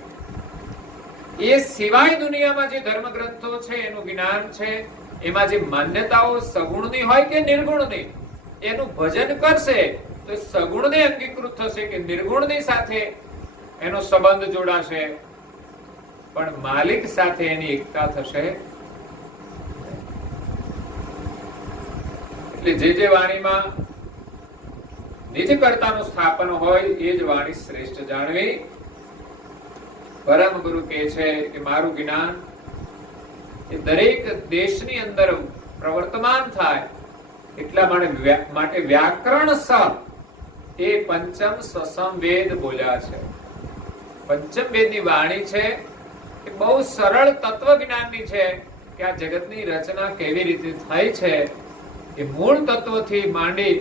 એ સિવાય દુનિયામાં જે ધર્મ ગ્રંથો છે એનું જ્ઞાન છે, એમાં જે માન્યતાઓ સગુણની હોય કે નિર્ગુણની, એનું ભજન કરશે તો સગુણને અંગીકૃત થશે કે નિર્ગુણની સાથે એનો સંબંધ જોડાશે, પણ માલિક સાથે એની એકતા થશે. એટલે જે વાણીમાં નિજ કર્તાનું સ્થાપન હોય એ જ વાણી શ્રેષ્ઠ જાણવી. પરમ ગુરુ કહે છે કે મારું જ્ઞાન એ દરેક દેશની અંદર પ્રવર્તમાન થાય એટલા માટે વ્યાકરણ સ એ પંચમ સ્વસમ વેદ બોલ્યા છે. પંચમ વેદની વાણી છે એ બહુ સરળ તત્વ જ્ઞાનની છે કે આ જગતની રચના કેવી રીતે થઈ છે એ મૂળ તત્વથી માંડી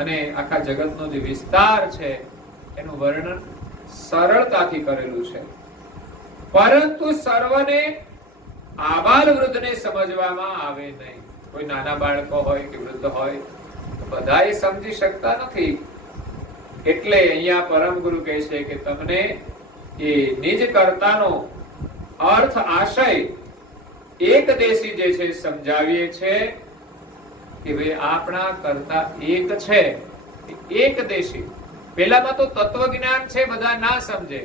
અને આખા જગતનો જે વિસ્તાર છે એનું વર્ણન સરળતાથી કરેલું છે. પરંતુ સર્વને આબાલ વૃદ્ધને સમજવામાં આવે નહીં. કોઈ નાના બાળકો હોય કે વૃદ્ધ હોય તો બધા એ સમજી શકતા નથી. એટલે અહીંયા પરમ ગુરુ કહે છે કે તમને એ નિજ કર્તાનો અર્થ આશય એકદેશી જે છે સમજાવીએ છે કે ભાઈ આપણા કર્તા એક છે, એકદેશી. પેલામાં તો તત્વજ્ઞાન છે, બધા ના સમજે,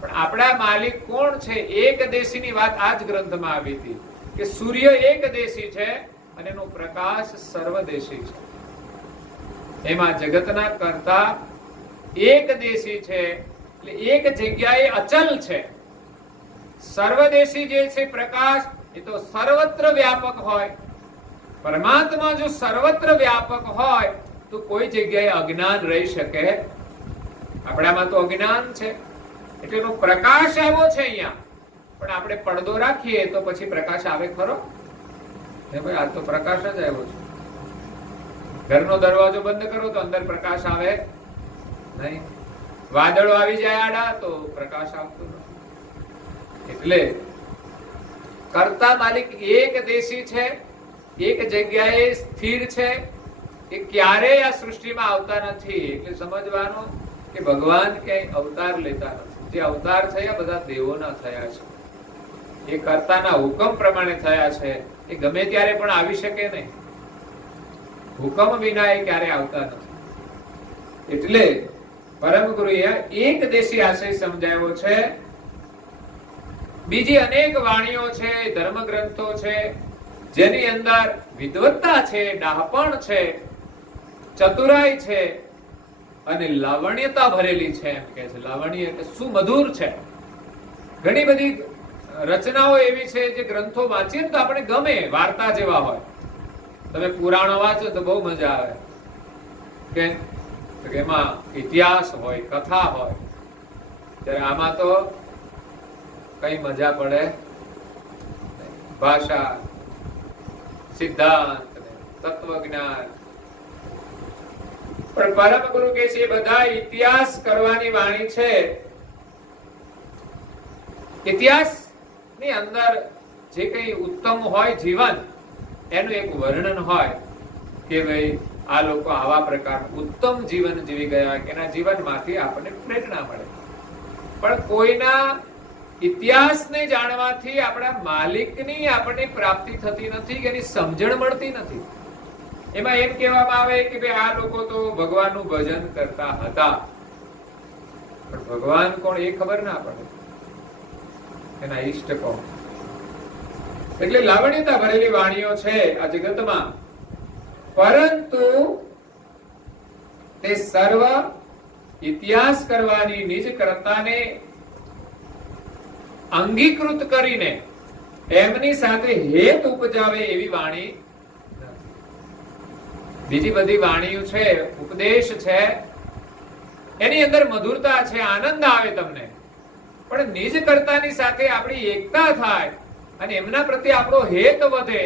પણ આપણા માલિક કોણ છે એકદેશીની વાત આ જ ગ્રંથમાં આવી હતી કે સૂર્ય એકદેશી છે અને એનો પ્રકાશ સર્વદેશી છે. એમાં જગતના કર્તા એકદેશી છે, એટલે એક જગ્યાએ અચલ છે. સર્વદેશી જે છે પ્રકાશ એ તો સર્વત્ર વ્યાપક હોય. પરમાત્મા જો સર્વત્ર વ્યાપક હોય તો કોઈ જગ્યાએ અજ્ઞાન રહી શકે? આપણામાં તો અજ્ઞાન છે, એટલે એનો પ્રકાશ આવ્યો છે અહીંયા, પણ આપણે પડદો રાખીએ તો પછી પ્રકાશ આવે ખરો? ભાઈ આ તો પ્રકાશ જ આવ્યો છે. ઘરનો દરવાજો બંધ કરો તો અંદર પ્રકાશ આવે નહીં. વાદળો આવી જાય આડા તો પ્રકાશ આવતો નથી. એટલે કર્તા માલિક એક દેશી છે, એક જગ્યાએ સ્થિર છે, એ ક્યારેય આ સૃષ્ટિમાં આવતા નથી. એટલે સમજવાનું કે ભગવાન ક્યાંય અવતાર લેતા નથી. જે અવતાર થયા બધા દેવોના થયા છે, એ કર્તાના હુકમ પ્રમાણે થયા છે. એ ગમે ત્યારે પણ આવી શકે નહીં. હુકમ વિના એ ક્યારે આવતા નથી. એટલે પરમ ગુરુએ એક દેશી આશય સમજાવ્યો છે. બીજી અનેક વાણીઓ છે, ધર્મ ગ્રંથો છે, જેની અંદર વિદ્વત્તા છે, ડાહપણ છે, ચતુરાઈ છે અને લાવણ્યતા ભરેલી છે. એમ કે છે લાવણ્ય એટલે સુમધુર છે. ઘણી બધી રચનાઓ એવી છે જે ગ્રંથો વાંચીએ તો આપણે ગમે, વાર્તા જેવા હોય. તમે પુરાણો વાંચો તો બહુ મજા આવે કે એમાં ઇતિહાસ હોય, કથા હોય. ત્યારે આમાં તો કઈ મજા પડે? ભાષા, સિદ્ધાંત, તત્વજ્ઞાન. પણ પરમ ગુરુ કહે છે બધા ઇતિહાસ કરવાની વાણી છે. ઇતિહાસ ની અંદર જે કઈ ઉત્તમ હોય જીવન, એનું એક વર્ણન હોય કે ભાઈ આ લોકો આવા પ્રકારનું ઉત્તમ જીવન જીવી ગયા, કે એના જીવનમાંથી આપણને પ્રેરણા મળે. પણ કોઈના ઇતિહાસને જાણવાથી આપણા માલિકની આપણને પ્રાપ્તિ થતી નથી, કે એની સમજણ મળતી નથી. એમાં એમ કહેવામાં આવે કે ભાઈ આ લોકો તો ભગવાનનું ભજન કરતા હતા, પણ ભગવાન કોણ એ ખબર ના પડે. એના ઈષ્ટ કોણ? એટલે લાવણ્યતા ભરેલી વાણીઓ છે આ જગતમાં, પરંતુ તે સર્વ ઇતિહાસ કરવાની નિજ કર્તાને અંગીકૃત કરીને એમની સાથે હેત ઉપજાવે એવી વાણી. બીજી બધી વાણીઓ છે, ઉપદેશ છે, એની અંદર મધુરતા છે, આનંદ આવે તમને, પણ નિજ કર્તાની સાથે આપણી એકતા થાય અને એમના પ્રત્યે આપણો હેત વધે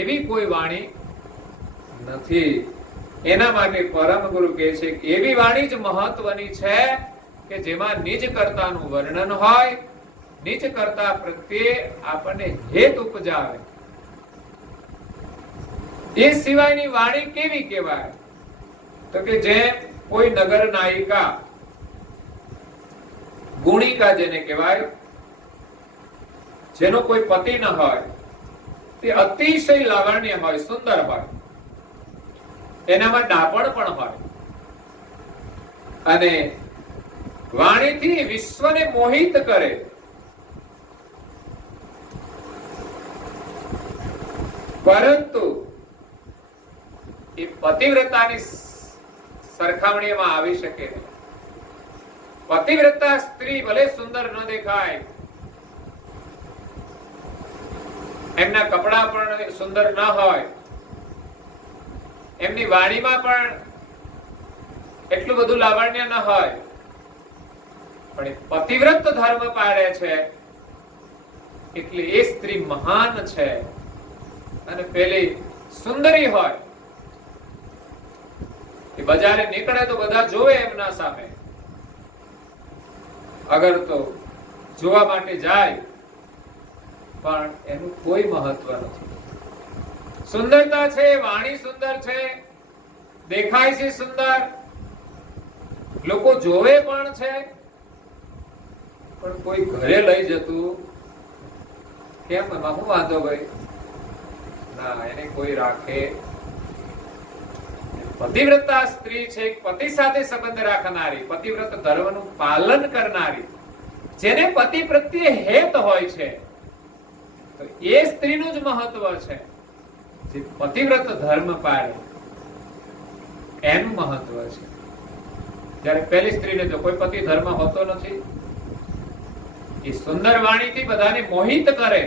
એવી કોઈ વાણી નથી. એના માટે પરમ ગુરુ કહે છે કે એવી વાણી જ મહત્વની છે કે જેમાં નિજ કર્તાનું વર્ણન હોય, નિજ કર્તા પ્રત્યે આપણને હેત ઉપજાવે. એ સિવાયની વાણી કેવી કહેવાય? તો કે જેમ કોઈ નગર નાયિકા, ગુણિકા જેને કહેવાય, જેનો કોઈ પતિ ન હોય, તે અતિશય લાવણ્ય હોય, સુંદર હોય, એનામાં ડાપણ પણ હોય અને વાણીથી વિશ્વને મોહિત કરે. પરંતુ એ પતિવ્રતાની સરખામણીમાં આવી શકે નહીં. પતિવ્રતા સ્ત્રી ભલે સુંદર ન દેખાય, એમના કપડા પણ સુંદર ન હોય, એમની વાણીમાં પણ એટલું બધું લાવણ્ય ન હોય, પણ એ પતિવ્રત ધર્મ પાળે છે એટલે એ સ્ત્રી મહાન છે. અને પેલી સુંદરી હોય, એ બજારે નીકળે તો બધા જોવે એમના સામે, અગર તો જોવા માટે જાય પણ એનું કોઈ મહત્વ નથી. સુંદરતા છે, વાણી સુંદર છે, દેખાય છે સુંદર, લોકો જોવે પણ છે, પણ કોઈ ઘરે લઈ જતું કેમ? એમાં શું વાંધો ભાઈ? ના, એને કોઈ રાખે. પતિવ્રતા સ્ત્રી છે, પતિ સાથે સંબંધ રાખનારી, પતિવ્રત ધર્મનું પાલન કરનારી, જેને પતિ પ્રત્યે હેત હોય છે, તો એ સ્ત્રીનું જ મહત્વ છે. જે પતિવ્રત ધર્મ પાળે એનું મહત્વ છે. જ્યારે પેલી સ્ત્રીને જો કોઈ પતિ ધર્મ હોતો નથી, એ સુંદર વાણીથી બધાને મોહિત કરે,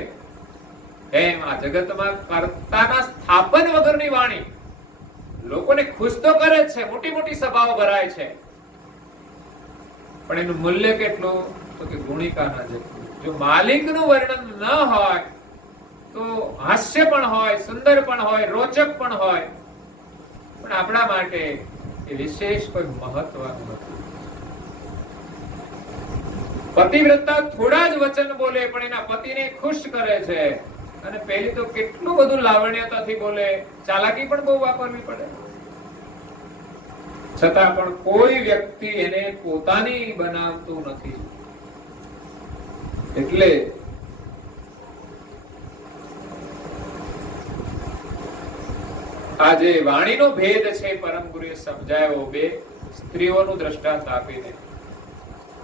એમ આ જગતમાં કર્તાના સ્થાપન વગરની વાણી લોકોને ખુશ તો કરે જ છે, મોટી મોટી સભાઓ ભરાય છે, પણ એનું મૂલ્ય કેટલું? તો કે ગુણિકાના જેટલું. જો માલિકનું વર્ણન ન હોય તો હાસ્ય પણ હોય, સુંદર પણ હોય, રોચક પણ હોય, પણ આપણા માટે એ વિશેષ કોઈ મહત્વનું નથી. પતિવ્રતા થોડા જ વચન બોલે પણ એના પતિને ખુશ કરે છે, અને પેલી તો કેટલું બધું લાવણ્યતાથી બોલે, ચાલાકી પણ બહુ વાપરવી પડે, છતાં પણ કોઈ વ્યક્તિ એને પોતાની બનાવતું નથી. એટલે આ જે વાણીનો ભેદ છે પરમ ગુરુએ સમજાયો બે સ્ત્રીઓનું દ્રષ્ટાંત આપીને,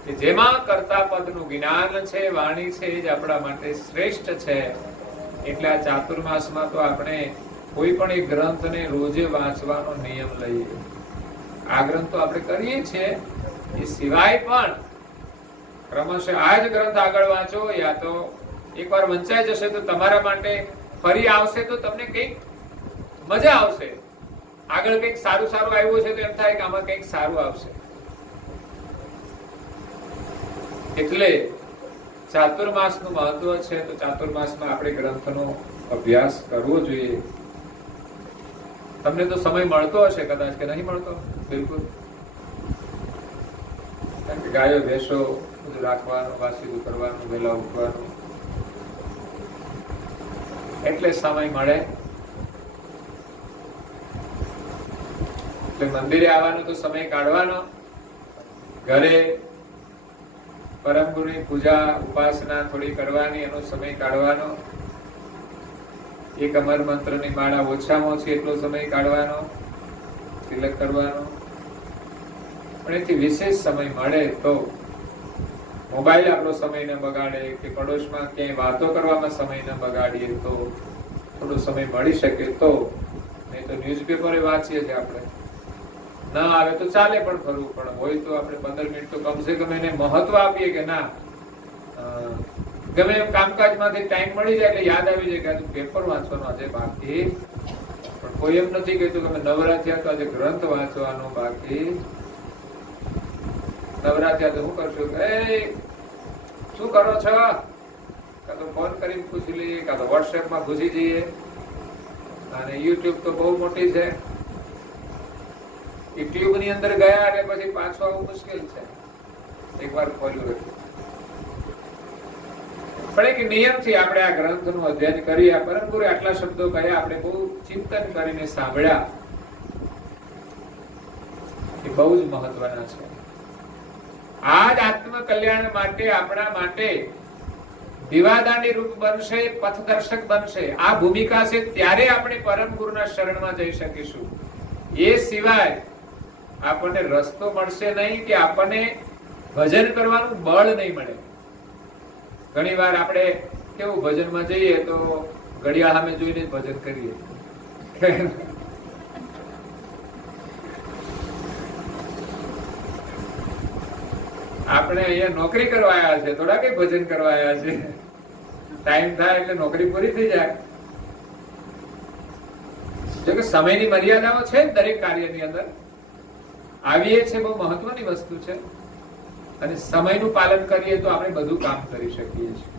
કે જેમાં કર્તા પદનું જ્ઞાન છે, વાણી છે, એ જ આપણા માટે શ્રેષ્ઠ છે. એટલે આ ચાતુર્માસમાં તો આપણે કોઈ પણ એક ગ્રંથને રોજે વાંચવાનો નિયમ લઈએ. આ ગ્રંથ તો આપણે કરીએ છીએ, એ સિવાય પણ ક્રમશઃ આ જ ગ્રંથ આગળ વાંચો, યા તો એકવાર વંચાઈ જશે તો તમારા માટે ફરી આવશે તો તમને કંઈક મજા આવશે. આગળ કંઈક સારું સારું આવ્યું છે તો એમ થાય કે આમાં કંઈક સારું આવશે. એટલે ચાતુર્માસનું મહત્વ છે. તો ચાતુર્માસમાં આપણે ગ્રંથનો અભ્યાસ કરવો જોઈએ. તમને તો સમય મળતો હશે કદાચ, કે નહીં મળતો? બિલકુલ. કારણ કે ગાયો ભેંસો બધું રાખવાનું, વાસીદું કરવાનું, વહેલા ઉઠવાનું, એટલે સમય મળે. એટલે મંદિરે આવવાનો તો સમય કાઢવાનો, ઘરે પરમ ગુરુની પૂજા ઉપાસના થોડી કરવાની, એનો સમય કાઢવાનો, એક અમર મંત્રની માળા ઓછામાં ઓછી એટલો સમય કાઢવાનો, તિલક કરવાનો. પણ એથી વિશેષ સમય મળે તો મોબાઈલ આપણો સમય ન બગાડે કે પડોશમાં ક્યાંય વાતો કરવામાં સમય ન બગાડીએ તો થોડો સમય મળી શકે તો. નહીં તો ન્યૂઝપેપર વાંચીએ છીએ આપણે, ના આવે તો ચાલે પણ ફરવું પડે, હોય તો આપણે 15 મિનિટ તો કમસે કમ એને મહત્વ આપીએ કે ના ગમે એમ કામકાજમાંથી ટાઈમ મળી જાય એટલે યાદ આવી જાય કે આજે પેપર વાંચવાનું આજે બાકી. પણ કોઈ એમ નથી કહેતું કે નવરા થયા તો આજે ગ્રંથ વાંચવાનો બાકી. નવરા થયા તો શું કરશું, એ શું કરો છો, કાં તો ફોન કરીને પૂછી લઈએ, કાં તો વોટ્સએપમાં ઘૂસી જઈએ. અને યુટ્યુબ તો બહુ મોટી છે, યુટ્યુબ ની અંદર ગયા અને પછી પાછું આવવું મુશ્કેલ છે. એકવાર ખોલ્યું હતું પણ એક નિયમથી આપણે આ ગ્રંથનું અધ્યયન કરી, આ પરમ ગુરુએ આટલા શબ્દો કહ્યા, આપણે બહુ ચિંતન કરીને સાંભળ્યા, એ બહુ જ મહત્વના છે. આ જ આત્મ કલ્યાણ માટે, આપણા માટે દીવાદાંડી રૂપ બનશે, પથદર્શક બનશે. આ ભૂમિકા છે ત્યારે આપણે પરમ ગુરુના શરણમાં જઈ શકીશું. એ સિવાય આપણને રસ્તો મળશે નહીં કે આપણને ભજન કરવાનું બળ નહીં મળે. ઘણી વાર આપણે કેવું ભજનમાં જઈએ તો ઘડિયાળ સામે જોઈને ભજન કરીએ. આપણે અહીંયા નોકરી કરવા આવ્યા છે, થોડા કઈ ભજન કરવા આવ્યા છે. ટાઈમ થાય એટલે નોકરી પૂરી થઈ જાય. જો કે સમયની મર્યાદાઓ છે દરેક કાર્યની અંદર, આવી છે બહુ મહત્વની વસ્તુ છે. અને સમયનું પાલન કરીએ તો આપણે બધું કામ કરી શકીએ છીએ.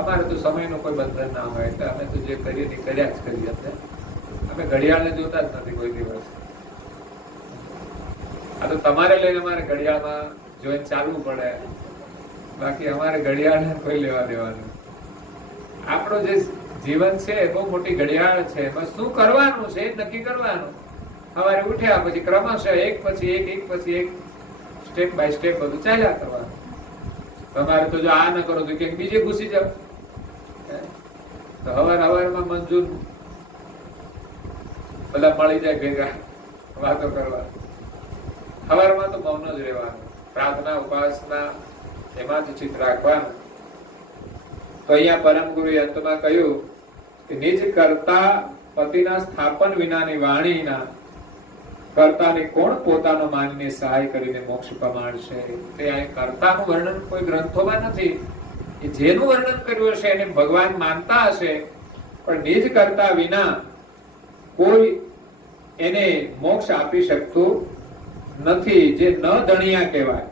અમારે તો સમયનું કોઈ બંધન ના હોય એટલે અમે તો જે કરીએ તે કર્યા જ કરીએ. અમે ઘડિયાળને જોતા જ નથી કોઈ દિવસ. આ તો તમારે લઈને અમારે ઘડિયાળમાં જોઈને ચાલવું પડે, બાકી અમારે ઘડિયાળને કોઈ લેવા દેવાનું. આપણું જે જીવન છે એ બહુ મોટી ઘડિયાળ છે. બસ શું કરવાનું છે એ નક્કી કરવાનું. સવારે ઉઠ્યા પછી ક્રમશઃ એક પછી એક પછી એક સ્ટેપ બાય સ્ટેપ બધું ચાલ્યા કરવાનું. તમારે તો જો આ ન કરો તો ક્યાંક બીજે ઘૂસી જાવ. તો હવારમાં મંજૂર બધા મળી જાય ભેગા વાતો કરવા. હવારમાં તો મૌન જ રહેવાનું, પ્રાર્થના ઉપાસના એમાં જ ચિત્ત રાખવાનું. તો અહીંયા પરમ ગુરુએ અંતમાં કહ્યું કે નિજ કરતા પતિના સ્થાપન વિનાની વાણીના કર્તાને કોણ પોતાનો માનને સહાય કરીને મોક્ષ પમાડશે. તે અહીં કર્તાનું વર્ણન કોઈ ગ્રંથોમાં નથી. એ જેનું વર્ણન કર્યું હશે એને ભગવાન માનતા હશે, પણ નિજ કરતા વિના કોઈ એને મોક્ષ આપી શકતું નથી. જે ન ધણિયા કહેવાય,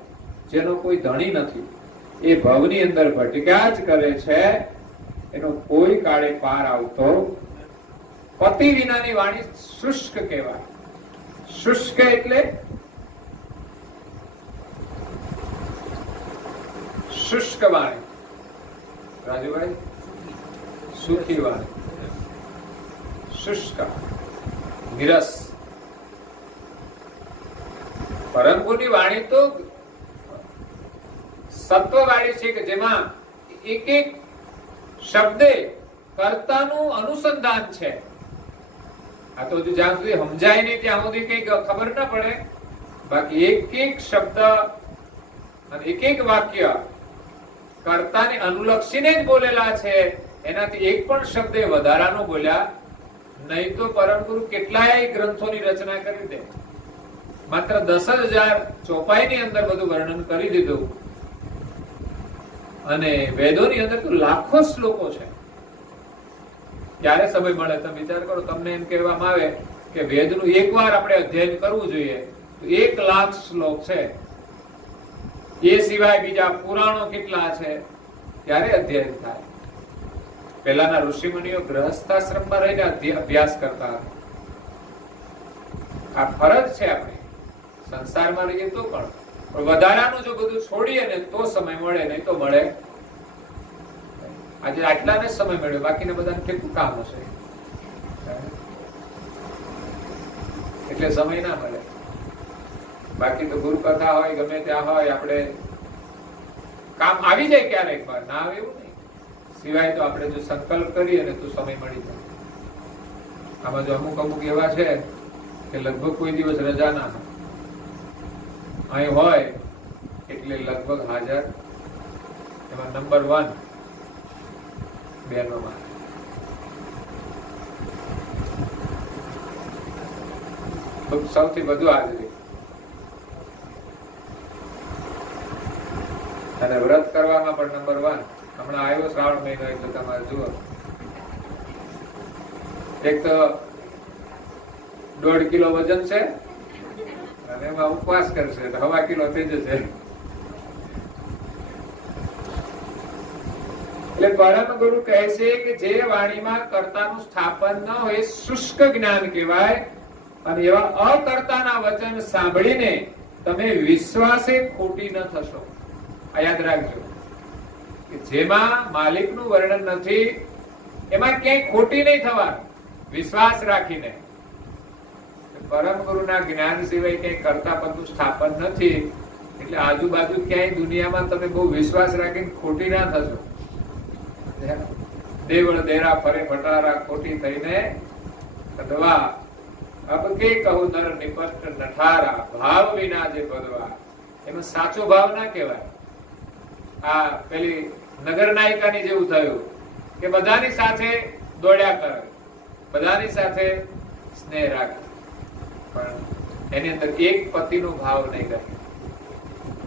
જેનો કોઈ ધણી નથી, એ ભવની અંદર ભટક્યા જ કરે છે, એનો કોઈ કાળે પાર આવતો. પતિ વિનાની વાણી શુષ્ક કહેવાય. શુષ્ક એટલે શુષ્ક વાણી. રાજુભાઈ, સુખી વાણી, શુષ્ક, નિરસ. પરમ ગુરુની વાણી તો સત્વવાળી છે કે જેમાં એક એક શબ્દે કર્તાનું અનુસંધાન છે. આ તો જ્યાં સુધી સમજાય નહીં ત્યાં સુધી કઈ ખબર ના પડે. બાકી એક એક શબ્દ અને એક એક વાક્ય કર્તાને અનુલક્ષીને જ બોલેલા છે. એનાથી એક પણ શબ્દ વધારાનો બોલ્યા નહીં. તો પરમ ગુરુ કેટલાય ગ્રંથોની રચના કરી દે. માત્ર 10,000 ચોપાઈની અંદર બધું વર્ણન કરી દીધું. અને વેદોની અંદર તો લાખો શ્લોકો છે. ક્યારે સમય મળે તમે વિચાર કરો. તમને એમ કહેવામાં આવે કે વેદનું એકવાર આપણે અધ્યયન કરવું જોઈએ તો 1,00,000 શ્લોક છે. એ સિવાય બીજા પુરાણો કેટલા છે, ત્યારે અધ્યયન થાય. પહેલાના ઋષિમુનિઓ ગૃહસ્થાશ્રમમાં રહીને અભ્યાસ કરતા. આ ફરજ છે આપણી. સંસારમાં રહીએ તો પણ વધારાનું જો બધું છોડીએ ને તો સમય મળે, નહીં તો મળે. આજે આટલાને સમય મળ્યો, બાકીને બધાને કેટલું કામ હશે એટલે સમય ના મળે. બાકી તો ગુરુ કથા હોય, ગમે ત્યાં હોય, આપણે કામ આવી જાય ક્યારેક વાર, ના આવે એવું નહીં. સિવાય તો આપણે જો સંકલ્પ કરીએ ને તો સમય મળી જાય. આમાં જો અમુક એવા છે કે લગભગ કોઈ દિવસ રજા ના હોય, અહીં હોય એટલે લગભગ હાજર એમાં નંબર 1 બહેનોમાં. સૌથી વધુ હાજરી. અને વ્રત કરવામાં પણ નંબર 1. હમણાં આવ્યો શ્રાવણ મહિનો એટલે તમારે જુઓ, એક તો 1.5 કિલો વજન છે અને એમાં ઉપવાસ કરશે તો 1.5 કિલો થઈ જશે. એટલે પરમ ગુરુ કહે છે કે જે વાણીમાં કર્તાનું સ્થાપન ન હોય શુષ્ક જ્ઞાન કહેવાય. અને એવા અકર્તાના વચન સાંભળીને તમે વિશ્વાસે ખોટી ન થશો. આ યાદ રાખજો કે જેમાં માલિકનું વર્ણન નથી એમાં ક્યાંય ખોટી નહીં થવાનું, વિશ્વાસ રાખીને. પરમ ગુરુના જ્ઞાન સિવાય ક્યાંય કર્તા પદનું સ્થાપન નથી એટલે આજુબાજુ ક્યાંય દુનિયામાં તમે બહુ વિશ્વાસ રાખીને ખોટી ના થશો. દેવળ દેરા ફરે ફટારા ખોટી થઈને કદવા અબ કે કહું નર નિપટ નઠારા ભાવ વિના જે બદવા. એમાં સાચો ભાવ ના કહેવાય. આ પેલી નગર નાયિકાની જેવું થયું કે બધાની સાથે દોડ્યા કરે, બધાની સાથે સ્નેહ રાખે, પણ એની અંદર એક પતિનો ભાવ નહીં રહે.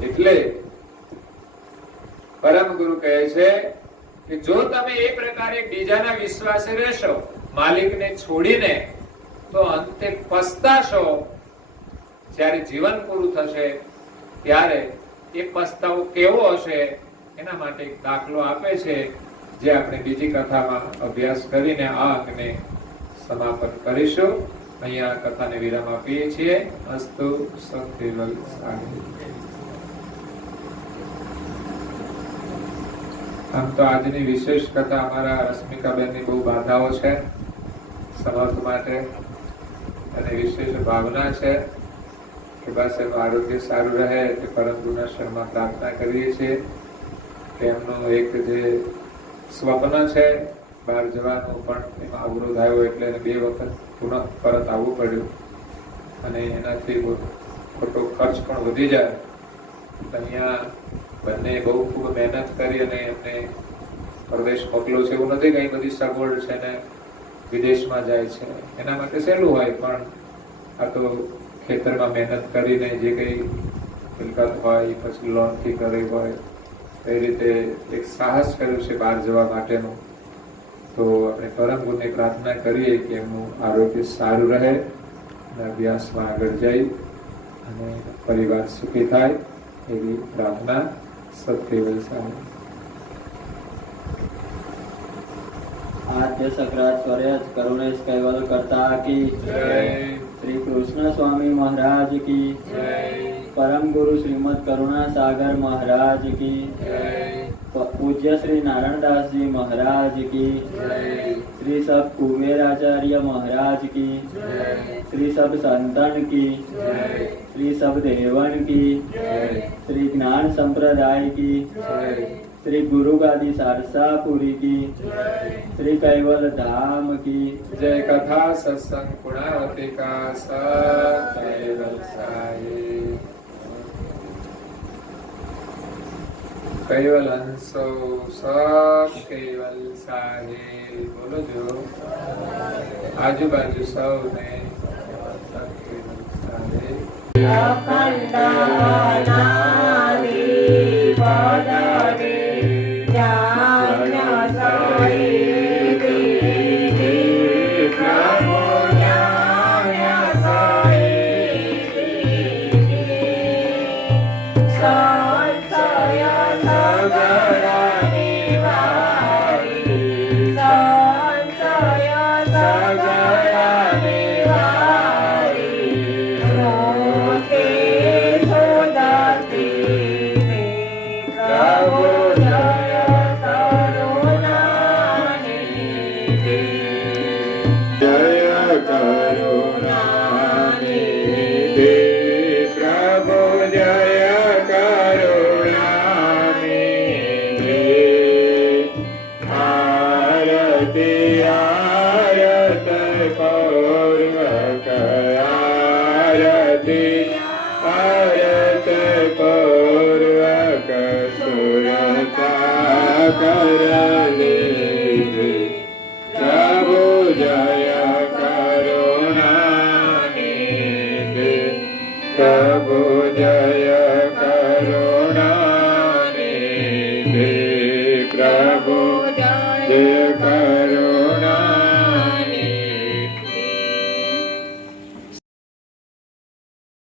એટલે પરમ ગુરુ કહે છે કે જો તમે એ પ્રકારે બીજાના વિશ્વાસે રહેશો માલિકને છોડીને તો અંતે પસ્તાશો. જ્યારે જીવન પૂરું થશે ત્યારે એ પસ્તાવો કેવો હશે એના માટે એક દાખલો આપે છે જે આપણે બીજી કથામાં અભ્યાસ કરીને આ અંગને સમાપન કરીશું. અહીંયા કથાને વિરામ આપીએ છીએ. અસ્તુ સત્યવલ સાગર. આમ તો આજની વિશેષ કથા અમારા રશ્મિકાબેનની બહુ બાધાઓ છે સમર્થ માટે અને વિશેષ ભાવના છે કે બસ એનું આરોગ્ય સારું રહે તે પરમ ગુરુના શરણમાં પ્રાર્થના કરીએ છીએ કે એમનું એક જે સ્વપ્ન છે બહાર જવાનું પણ એમાં અવરોધ આવ્યો એટલે 2 વખત પુનઃ પરત આવવું પડ્યું અને એનાથી ખોટો ખર્ચ પણ વધી જાય. અહીંયા બંને બહુ ખૂબ મહેનત કરી અને એમને પરદેશ મોકલ્યો છે. એવું નથી કઈ બધી સગવડ છે ને વિદેશમાં જાય છે એના માટે સહેલું હોય, પણ આ તો ખેતરમાં મહેનત કરીને જે કઈ મિલકત હોય પછી લોનથી કરી હોય એ રીતે એક સાહસ કર્યું છે બહાર જવા માટેનું. તો આપણે પરમ ગુરુને પ્રાર્થના કરીએ કે એમનું આરોગ્ય સારું રહે અને અભ્યાસમાં આગળ જાય અને પરિવાર સુખી થાય એવી પ્રાર્થના. સત્યવલ સાગર. आद्य सकरात स्वरज करुणेश कैवल करता की जय. श्री कृष्ण स्वामी महाराज की जय. परम गुरु श्रीमद करुणा सागर महाराज की जय. पूज्य श्री नारायण दास जी महाराज की जय. श्री सब कुबेराचार्य महाराज की जय. श्री सब संतन की जय. श्री सब देवन की जय. श्री ज्ञान संप्रदाय की जय. श्री गुरु गादी सारसापुरी की जय. श्री कैवल धाम की जय. कथा सत्संग पुणावती का सत्यवल साहिब. कैवल हंसो सब कैवल साहिब. बोलो जो आजू बाजू सब ने सत्यवल साहिब. जय કરલે